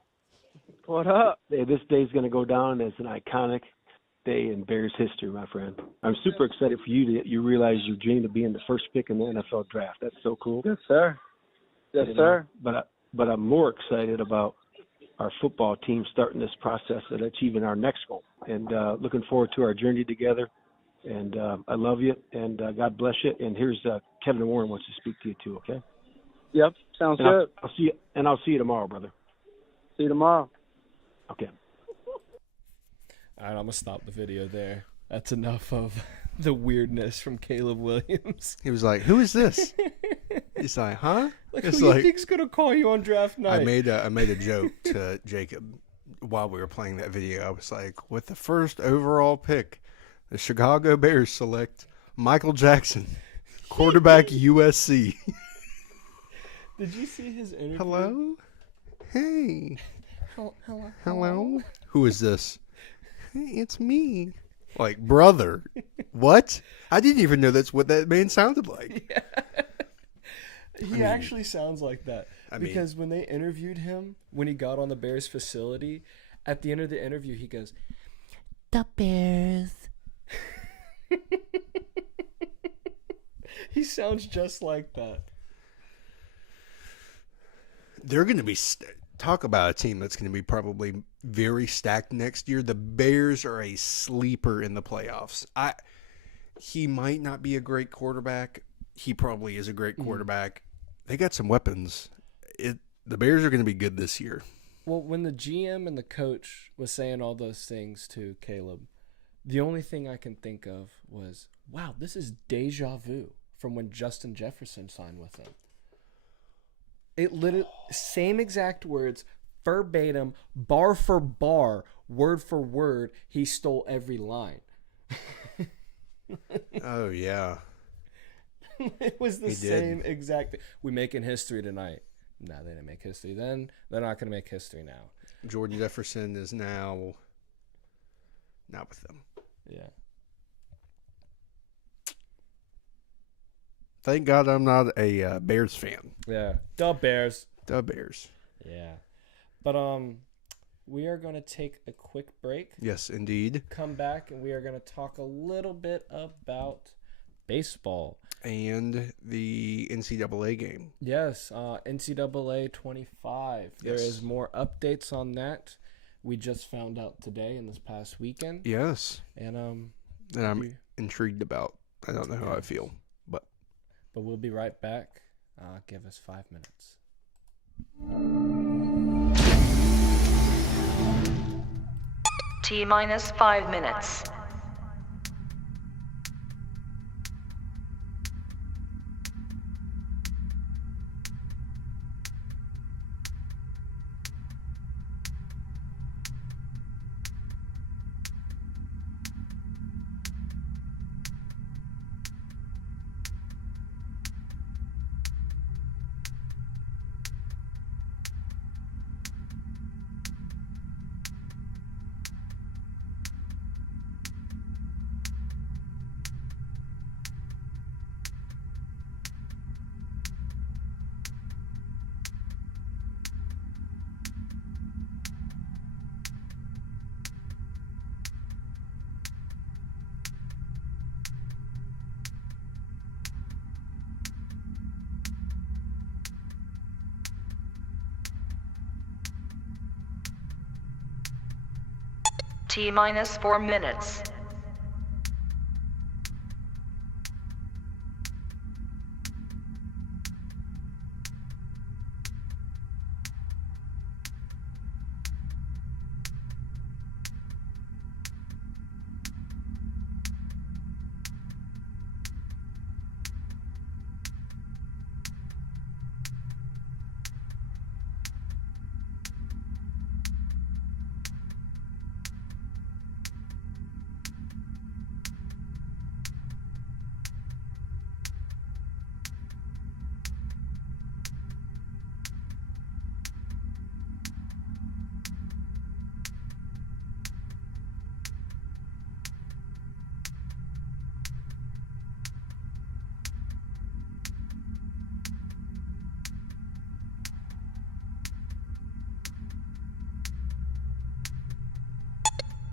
What up? Hey, this day's going to go down as an iconic day in Bears history, my friend. I'm super excited for you you realize your dream of being the first pick in the NFL draft. That's so cool. Yes, sir. Yes, sir. But I'm more excited about our football team starting this process of achieving our next goal, and looking forward to our journey together. And I love you, and God bless you. And here's Kevin Warren wants to speak to you too. Okay. Yep. Sounds good. I'll see you, and I'll see you tomorrow, brother. See you tomorrow. Okay. All right, I'm gonna stop the video there. That's enough of the weirdness from Caleb Williams. He was like, "Who is this?" He's like, "Huh?" Like, it's who like, you think's gonna call you on draft night? I made a joke to Jacob while we were playing that video. I was like, "With the first overall pick, the Chicago Bears select Michael Jackson, quarterback USC." Did you see his interview? Hello? Hey. Hello? Who is this? Hey, it's me. Like, brother. What? I didn't even know that's what that man sounded like. Yeah. He actually sounds like that. Because when they interviewed him, when he got on the Bears facility, at the end of the interview, he goes, "The Bears." He sounds just like that. They're going to be talk about a team that's going to be probably very stacked next year. The Bears are a sleeper in the playoffs. He might not be a great quarterback. He probably is a great quarterback. They got some weapons. The Bears are going to be good this year. Well, when the GM and the coach was saying all those things to Caleb, the only thing I can think of was, wow, this is deja vu from when Justin Jefferson signed with him. It literally, same exact words, verbatim, bar for bar, word for word, he stole every line. Oh, yeah. It was the same exact thing. We making history tonight. No, they didn't make history then. They're not going to make history now. Jordan Jefferson is now not with them. Yeah. Thank God I'm not a Bears fan. Yeah. The Bears. The Bears. Yeah. But we are going to take a quick break. Yes, indeed. Come back, and we are going to talk a little bit about baseball. And the NCAA game. Yes, NCAA 25. Yes. There is more updates on that. We just found out today and this past weekend. Yes. And I'm intrigued about. I don't know how I feel, but we'll be right back. Give us 5 minutes. T-minus 5 minutes. T-minus 4 minutes.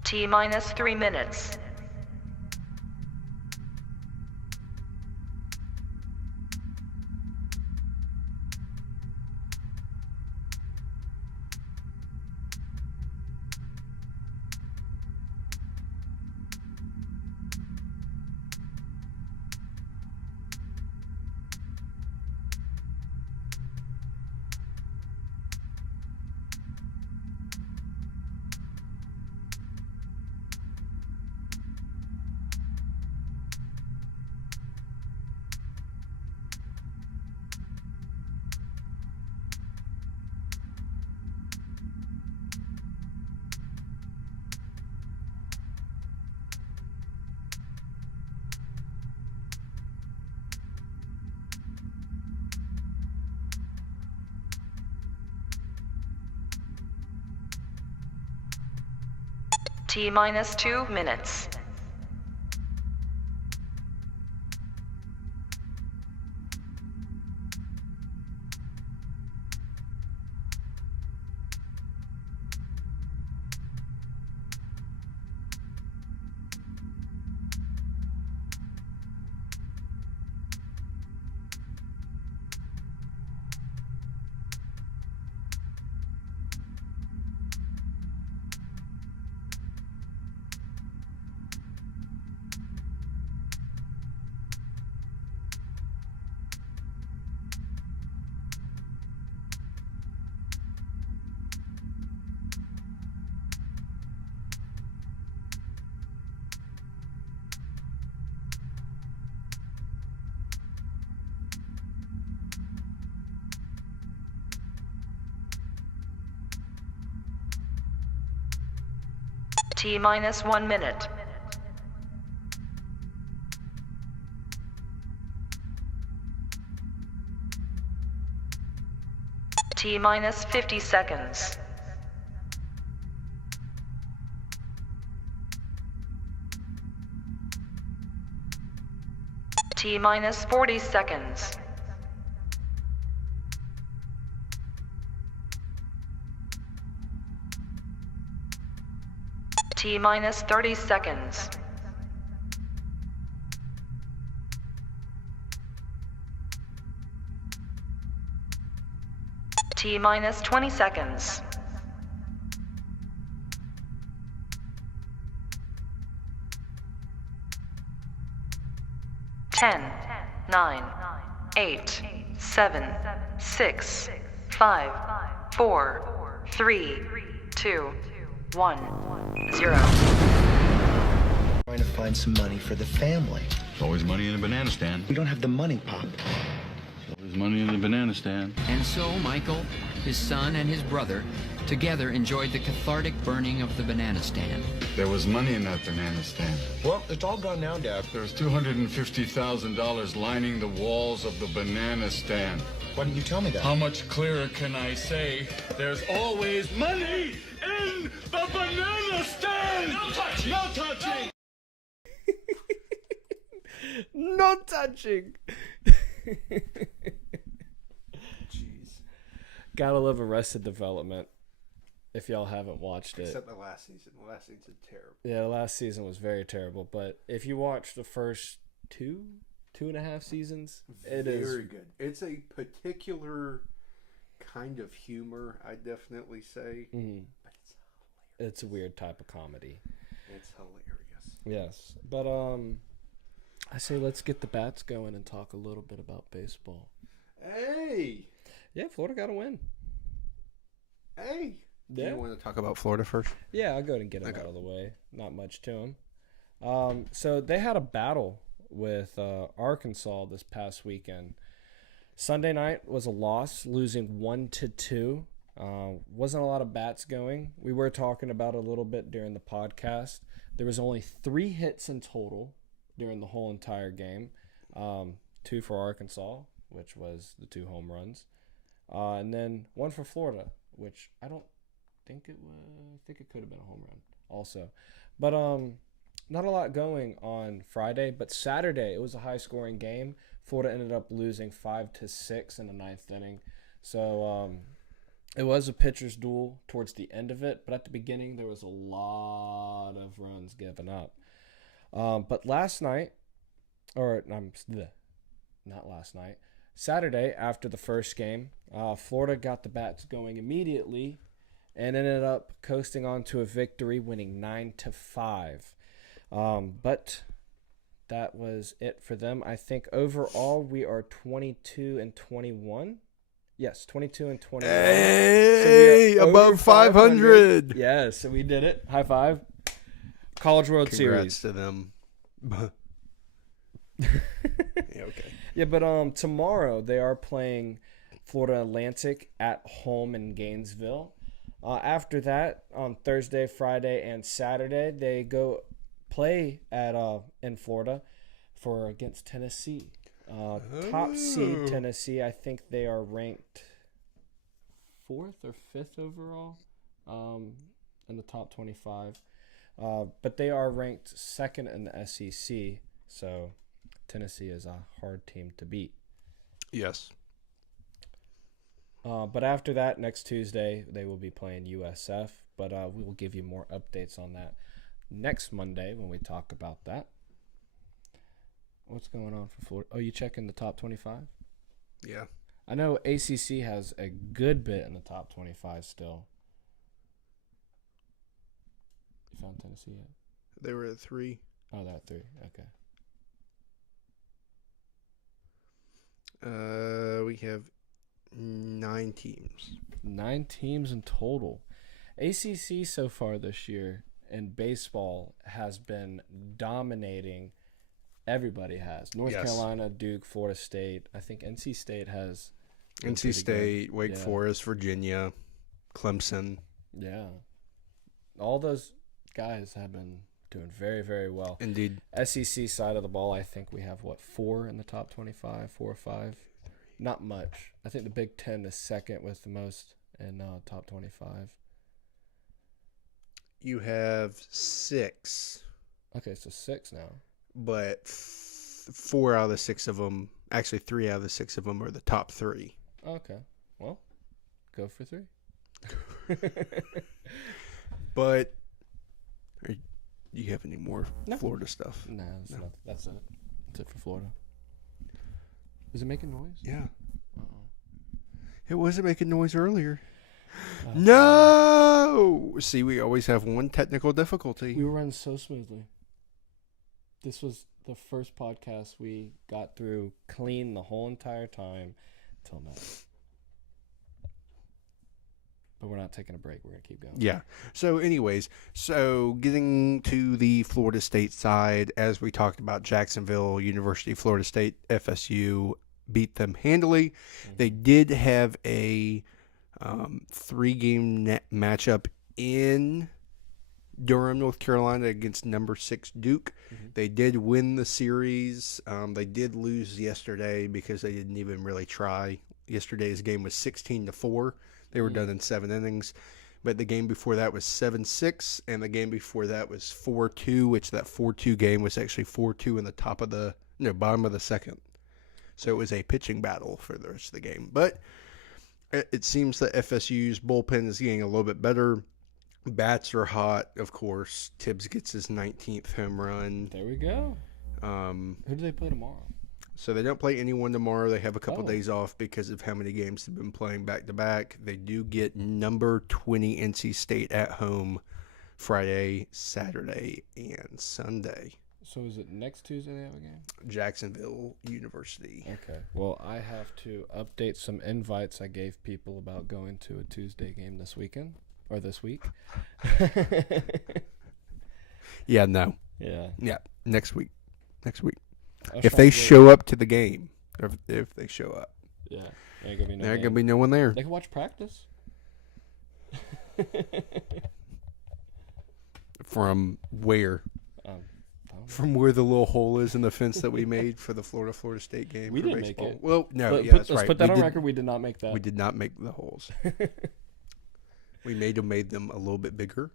T-minus 3 minutes. T-minus 2 minutes. T minus 1 minute. T minus 50 seconds. T minus 40 seconds. T minus 30 seconds. T minus 20 seconds. Ten, 9, 8, 7, 6, 5, 4, 3, 2, 1, 0. Trying to find some money for the family. There's always money in a banana stand. We don't have the money, Pop. There's money in the banana stand. And so Michael, his son, and his brother together enjoyed the cathartic burning of the banana stand. There was money in that banana stand. Well, it's all gone now, Dad. There's $250,000 lining the walls of the banana stand. Why didn't you tell me that? How much clearer can I say? There's always money in the banana stand! No touching! No touching! No touching. Jeez. Gotta love Arrested Development. If y'all haven't watched it. Except the last season. The last season's terrible. Yeah, the last season was very terrible. But if you watch the first two and a half seasons, it is very good. It's a particular kind of humor, I definitely say. Mm-hmm. But it's a weird type of comedy. It's hilarious. Yes. But I say let's get the bats going and talk a little bit about baseball. Hey! Yeah, Florida got a win. Hey! Yeah. Do you want to talk about Florida first? Yeah, I'll go ahead and get him out of the way. Not much to him. So they had a battle with Arkansas this past weekend. Sunday night was a loss, losing 1-2. Wasn't a lot of bats going. We were talking about it a little bit during the podcast. There was only 3 hits in total during the whole entire game. 2 for Arkansas, which was the 2 home runs. And then 1 for Florida, which I don't think it was. I think it could have been a home run also. But not a lot going on Friday, but Saturday it was a high-scoring game. Florida ended up losing 5-6 in the 9th inning. So it was a pitcher's duel towards the end of it, but at the beginning there was a lot of runs given up. But last night, not last night, Saturday after the first game, Florida got the bats going immediately and ended up coasting on to a victory, winning 9-5. But that was it for them. I think overall we are 22-21. Yes, 22-21. Hey, so above 500. Yes, so we did it. High five. College World Congrats Series. to them. Yeah, okay. Yeah, but tomorrow they are playing Florida Atlantic at home in Gainesville. After that, on Thursday, Friday, and Saturday, they go play at in Florida against Tennessee. Top seed Tennessee. I think they are ranked 4th or 5th overall in the top 25. But they are ranked 2nd in the SEC. So Tennessee is a hard team to beat. Yes. But after that, next Tuesday, they will be playing USF. But we will give you more updates on that next Monday when we talk about that. What's going on for Florida? Oh, you checking the top 25? Yeah. I know ACC has a good bit in the top 25 still. You found Tennessee yet? They were at 3. Oh, they're at 3. Okay. We have 9 teams. 9 teams in total. ACC so far this year in baseball has been dominating. Everybody has. North Carolina, Duke, Florida State. I think NC State has. NC State, Wake Forest, Virginia, Clemson. Yeah. All those guys have been doing very, very well. Indeed. SEC side of the ball, I think we have, 4 in the top 25, 4 or 5? Not much. I think the Big Ten is second with the most in top 25. You have 6. Okay, so 6 now. But 4 out of the 6 of them, actually 3 out of the 6 of them are the top 3. Okay. Well, go for 3. But do you have any more Florida stuff? No, not, that's it. That's it for Florida. Is it making noise? Yeah. Uh-oh. It wasn't making noise earlier. No! See, we always have one technical difficulty. We were running so smoothly. This was the first podcast we got through clean the whole entire time till now. But we're not taking a break. We're going to keep going. Yeah. So anyways, getting to the Florida State side, as we talked about, Jacksonville, University of Florida State, FSU beat them handily. Mm-hmm. They did have a 3-game matchup in Durham, North Carolina against number 6 Duke. Mm-hmm. They did win the series. They did lose yesterday because they didn't even really try. Yesterday's game was 16-4. They were done in 7 innings. But the game before that was 7-6, and the game before that was 4-2, which that 4-2 game was actually 4-2 in the bottom of the second. So it was a pitching battle for the rest of the game. But it seems that FSU's bullpen is getting a little bit better. Bats are hot, of course. Tibbs gets his 19th home run. There we go. Who do they play tomorrow? So they don't play anyone tomorrow. They have a couple days off because of how many games they've been playing back-to-back. They do get number 20 NC State at home Friday, Saturday, and Sunday. So is it next Tuesday they have a game? Jacksonville University. Okay. Well, I have to update some invites I gave people about going to a Tuesday game this weekend. Or this week. Yeah, no. Yeah. Yeah, next week. If they show up to the game, if they show up. Yeah. There ain't going to be no one there. They can watch practice. From where? From where the little hole is in the fence that we made for the Florida State game. We for didn't baseball. make it. Well, no, Let's that's right. Put that on record. We did not make that. We did not make the holes. We made them a little bit bigger.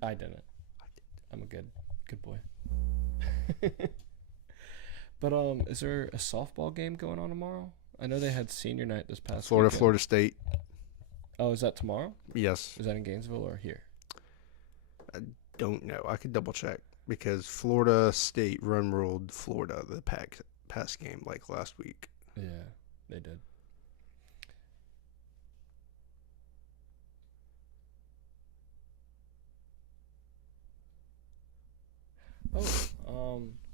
I didn't. I'm a good boy. But is there a softball game going on tomorrow? I know they had senior night this past weekend. Florida State. Oh, is that tomorrow? Yes. Is that in Gainesville or here? I don't know. I could double check because Florida State run-ruled Florida the past game like last week. Yeah, they did.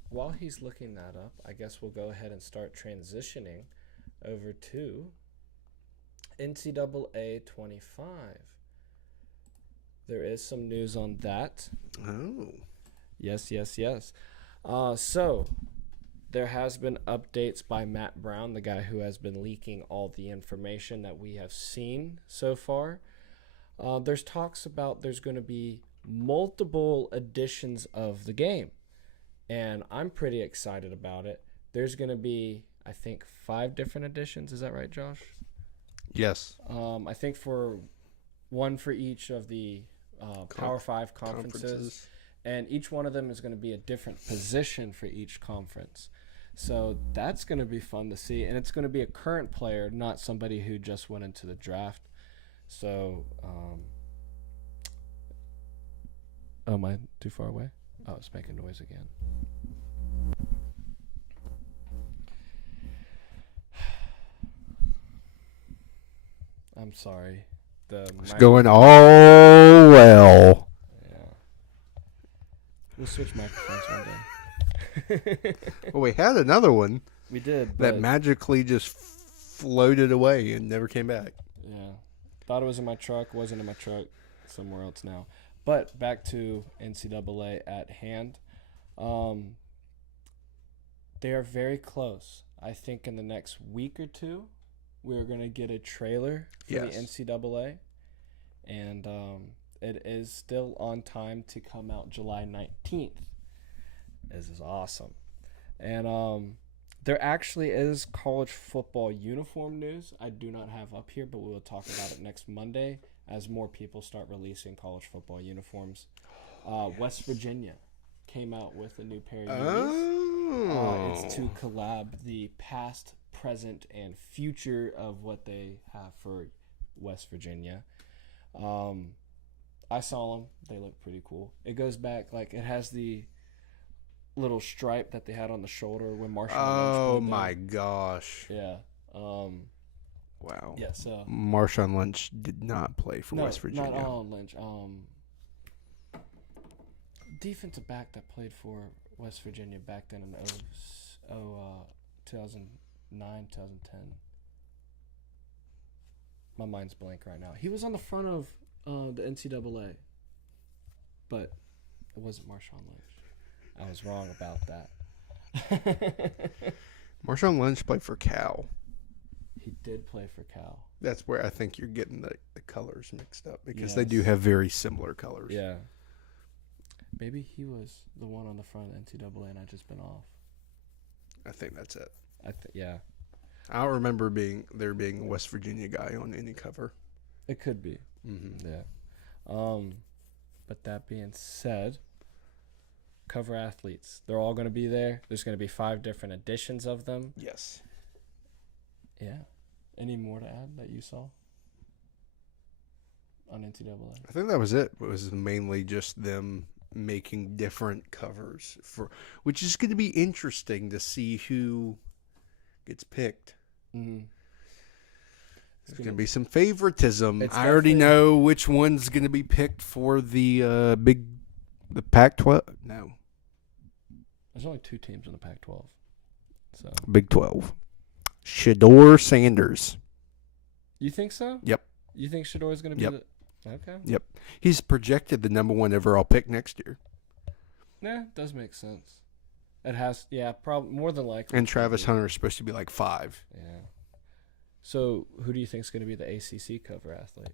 While he's looking that up, I guess we'll go ahead and start transitioning over to NCAA 25. There is some news on that. Oh. Yes. So there has been updates by Matt Brown, the guy who has been leaking all the information that we have seen so far. There's talks about there's going to be multiple editions of the game. And I'm pretty excited about it. There's going to be, I think, 5 different editions. Is that right, Josh? Yes. I think one for each of the Power 5 conferences. And each one of them is going to be a different position for each conference. So that's going to be fun to see. And it's going to be a current player, not somebody who just went into the draft. So, am I too far away? Oh, it's making noise again. I'm sorry. It's going all well. Yeah. We'll switch microphones one day. Well, we had another one. We did. That magically just floated away and never came back. Yeah. Thought it was in my truck. Wasn't in my truck. Somewhere else now. But back to NCAA at hand. They are very close. I think in the next week or two, we're going to get a trailer for the NCAA. And It is still on time to come out July 19th. This is awesome. And there actually is college football uniform news I do not have up here, but we will talk about it next Monday as more people start releasing college football uniforms. West Virginia came out with a new pair of unis. It's to collab the past, present, and future of what they have for West Virginia. I saw them. They look pretty cool. It goes back, like, it has the little stripe that they had on the shoulder when Marshawn Lynch played my there. gosh. Yeah. Wow. Yeah, so. Marshawn Lynch did not play for West Virginia. Not all Lynch. Defensive back that played for West Virginia back then in 2009, 2010. My mind's blank right now. He was on the front of the NCAA, but it wasn't Marshawn Lynch. I was wrong about that. Marshawn Lynch played for Cal. He did play for Cal. That's where I think you're getting the colors mixed up because they do have very similar colors. Yeah. Maybe he was the one on the front of the NCAA and I just been off. I think that's it. Yeah. I don't remember there being a West Virginia guy on any cover. It could be. Mm-hmm. Yeah. But that being said, cover athletes. They're all going to be there. There's going to be 5 different editions of them. Yes. Yeah. Any more to add that you saw on NCAA? I think that was it. It was mainly just them making different covers which is going to be interesting to see who gets picked. Mm-hmm. There's going to be some favoritism. I already know which one's going to be picked for the Pac-12. No. There's only 2 teams in the Pac-12. So Big 12. Shedeur Sanders. You think so? Yep. You think Shedeur is going to be Okay. Yep. He's projected the number 1 overall pick next year. Yeah, does make sense. It has, probably more than likely. And Travis Hunter is supposed to be like 5. Yeah. So, who do you think is going to be the ACC cover athlete?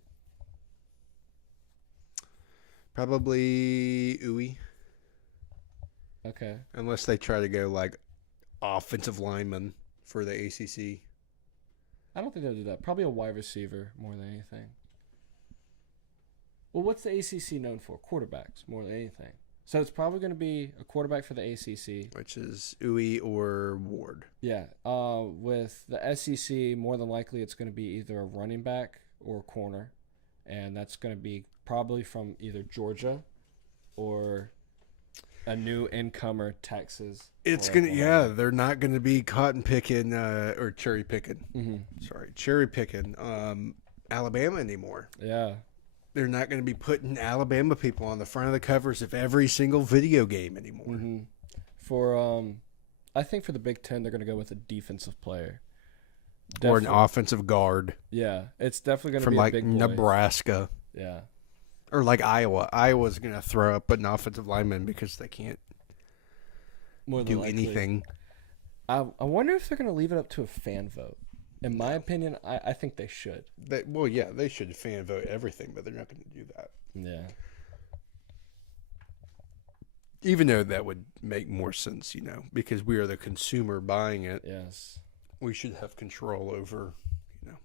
Probably Uwe. Okay. Unless they try to go like offensive lineman for the ACC. I don't think they'll do that. Probably a wide receiver more than anything. Well, what's the ACC known for? Quarterbacks more than anything. So it's probably going to be a quarterback for the ACC. Which is Uwe or Ward. Yeah. With the SEC, more than likely it's going to be either a running back or a corner. And that's going to be probably from either Georgia or a new incomer, Texas. It's going to, they're not going to be cotton picking or cherry picking. Mm-hmm. Sorry, cherry picking Alabama anymore. Yeah. They're not going to be putting Alabama people on the front of the covers of every single video game anymore. Mm-hmm. For I think for the Big Ten, they're going to go with a defensive player. Or an offensive guard. Yeah, it's definitely going to be from like a big boy. Nebraska. Yeah. Or like Iowa. Iowa's going to throw up an offensive lineman because they can't do anything. I wonder if they're going to leave it up to a fan vote. In my opinion, I think they should. They should fan vote everything, but they're not going to do that. Yeah. Even though that would make more sense, because we are the consumer buying it. Yes. We should have control over,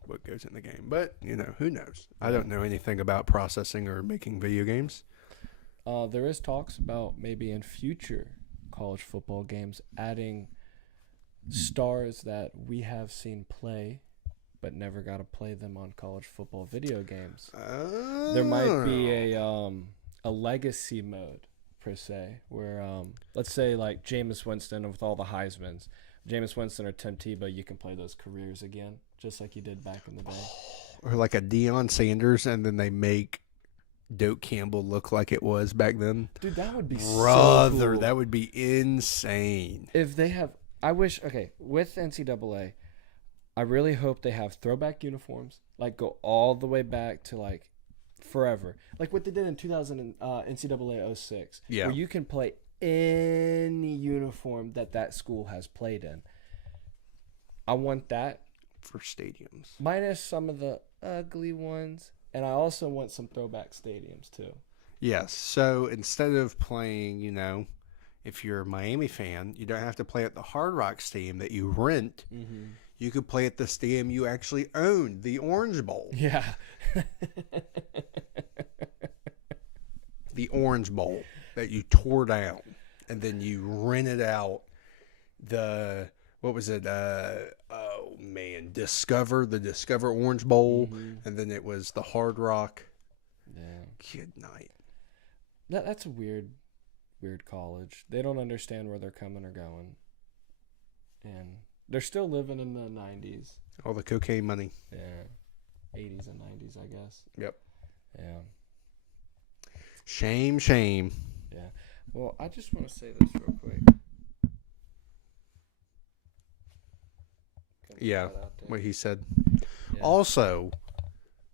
what goes in the game. But, who knows? I don't know anything about processing or making video games. There is talks about maybe in future college football games adding stars that we have seen play but never got to play them on college football video games. There might be a legacy mode per se where let's say like Jameis Winston with all the Heismans, Jameis Winston or Tim Tebow, you can play those careers again just like you did back in the day. Or like a Deion Sanders and then they make Doak Campbell look like it was back then. Dude, that would be so cool. That would be insane. If they have with NCAA, I really hope they have throwback uniforms, like go all the way back to like forever. Like what they did in NCAA 06. Yeah. Where you can play any uniform that school has played in. I want that. For stadiums. Minus some of the ugly ones. And I also want some throwback stadiums too. Yes. So instead of playing, if you're a Miami fan, you don't have to play at the Hard Rock Stadium that you rent. Mm-hmm. You could play at the stadium you actually own, the Orange Bowl. Yeah. The Orange Bowl that you tore down, and then you rented out the, what was it? The Discover Orange Bowl, and then it was the Hard Rock. Yeah. Good night. That's a weird college. They don't understand where they're coming or going, and they're still living in the 90s. All the cocaine money. Yeah. 80s and 90s, I guess. Yep. Yeah. Shame. Yeah. Well, I just want to say this real quick. Yeah, what he said. Yeah. Also,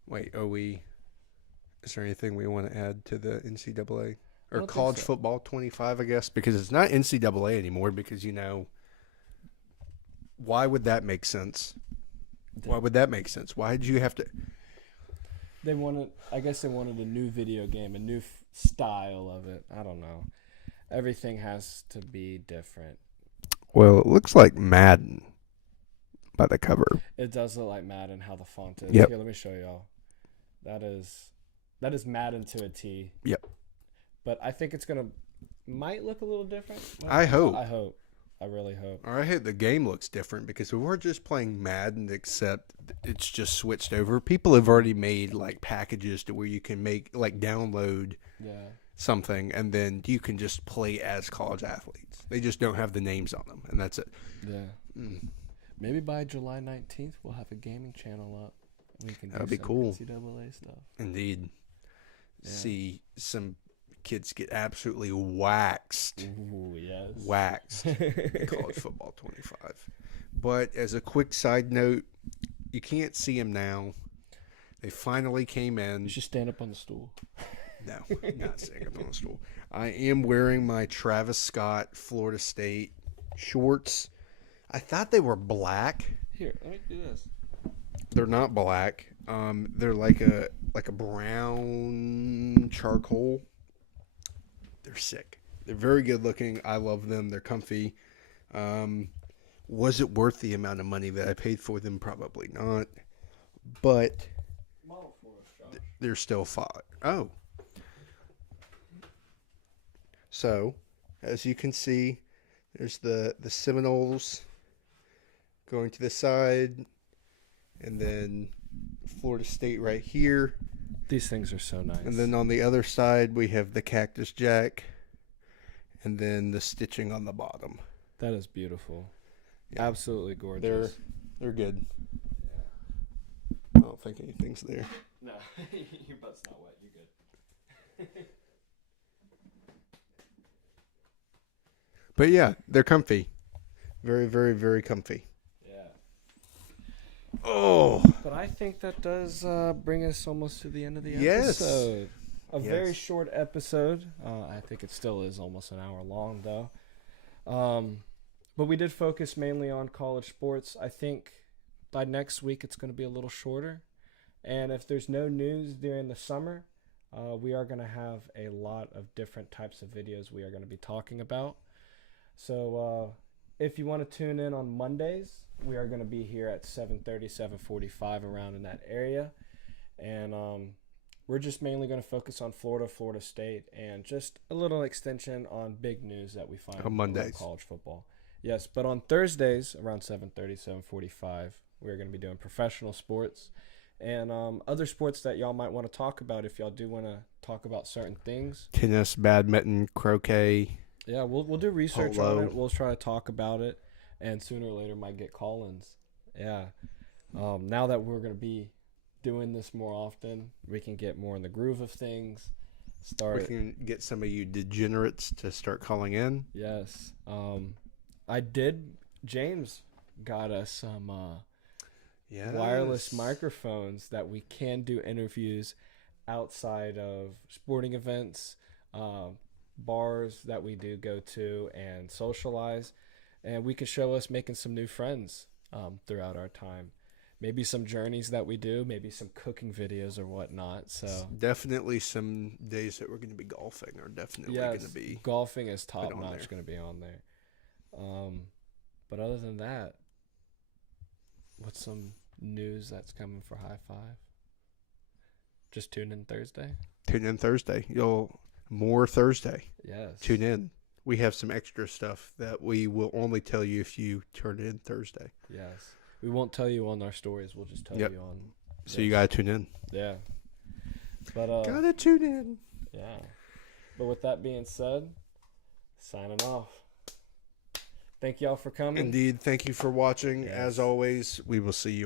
wait, is there anything we want to add to the NCAA? Or college football 25, I guess? Because it's not NCAA anymore because, why would that make sense? Why would that make sense? Why did you have to... I guess they wanted a new video game, a new style of it. I don't know. Everything has to be different. Well, it looks like Madden by the cover. It does look like Madden, how the font is. Yep. Here, let me show y'all. That is Madden to a T. Yep. But I think might look a little different. I hope. I really hope. Or I hope the game looks different because if we're just playing Madden, except it's just switched over. People have already made packages to where you can download something and then you can just play as college athletes. They just don't have the names on them, and that's it. Yeah. Maybe by July 19th we'll have a gaming channel up. We can That'd be cool. NCAA stuff. Indeed. Yeah. See some kids get absolutely waxed. Ooh, yes. Waxed in college football 25. But as a quick side note, you can't see them now. They finally came in. You should stand up on the stool. No, not standing up on the stool. I am wearing my Travis Scott Florida State shorts. I thought they were black. Here, let me do this. They're not black. They're like a brown charcoal. They're sick. They're very good looking. I love them. They're comfy. Was it worth the amount of money that I paid for them? Probably not. But they're still fine. Oh. So, as you can see, there's the Seminoles going to the side, and then Florida State right here. These things are so nice. And then on the other side, we have the Cactus Jack, and then the stitching on the bottom. That is beautiful. Yeah. Absolutely gorgeous. They're good. Yeah. I don't think anything's there. No, your butt's not wet. You're good. But yeah, they're comfy. Very, very, very comfy. Oh. But I think that does bring us almost to the end of the yes. episode. A very short episode. I think it still is almost an hour long, though. But we did focus mainly on college sports. I think by next week it's going to be a little shorter. And if there's no news during the summer, we are going to have a lot of different types of videos we are going to be talking about. So if you want to tune in on Mondays, we are going to be here at 7:30, 7:45, around in that area. And we're just mainly going to focus on Florida State, and just a little extension on big news that we find on Mondays. College football. Yes, but on Thursdays, around 7:30, 7:45, we're going to be doing professional sports and other sports that y'all might want to talk about if y'all do want to talk about certain things. Tennis, badminton, croquet. Yeah, we'll do research on it. We'll try to talk about it, and sooner or later might get call-ins. Yeah. Now that we're going to be doing this more often, we can get more in the groove of things. We can get some of you degenerates to start calling in. Yes. James got us some wireless microphones that we can do interviews outside of sporting events, bars that we do go to and socialize, and we can show us making some new friends throughout our time. maybe some journeys that we do, maybe some cooking videos or whatnot. So definitely some days that we're going to be golfing are definitely going to be. Golfing is top notch going to be on there. But other than that, what's some news that's coming for High Five? Just tune in Thursday. Tune in Thursday. More Thursday. Yes. Tune in. We have some extra stuff that we will only tell you if you turn in Thursday. Yes. We won't tell you on our stories. We'll just tell you on. So you got to tune in. Yeah. But gotta tune in. Yeah. But with that being said, signing off. Thank y'all for coming. Indeed. Thank you for watching. Yes. As always, we will see you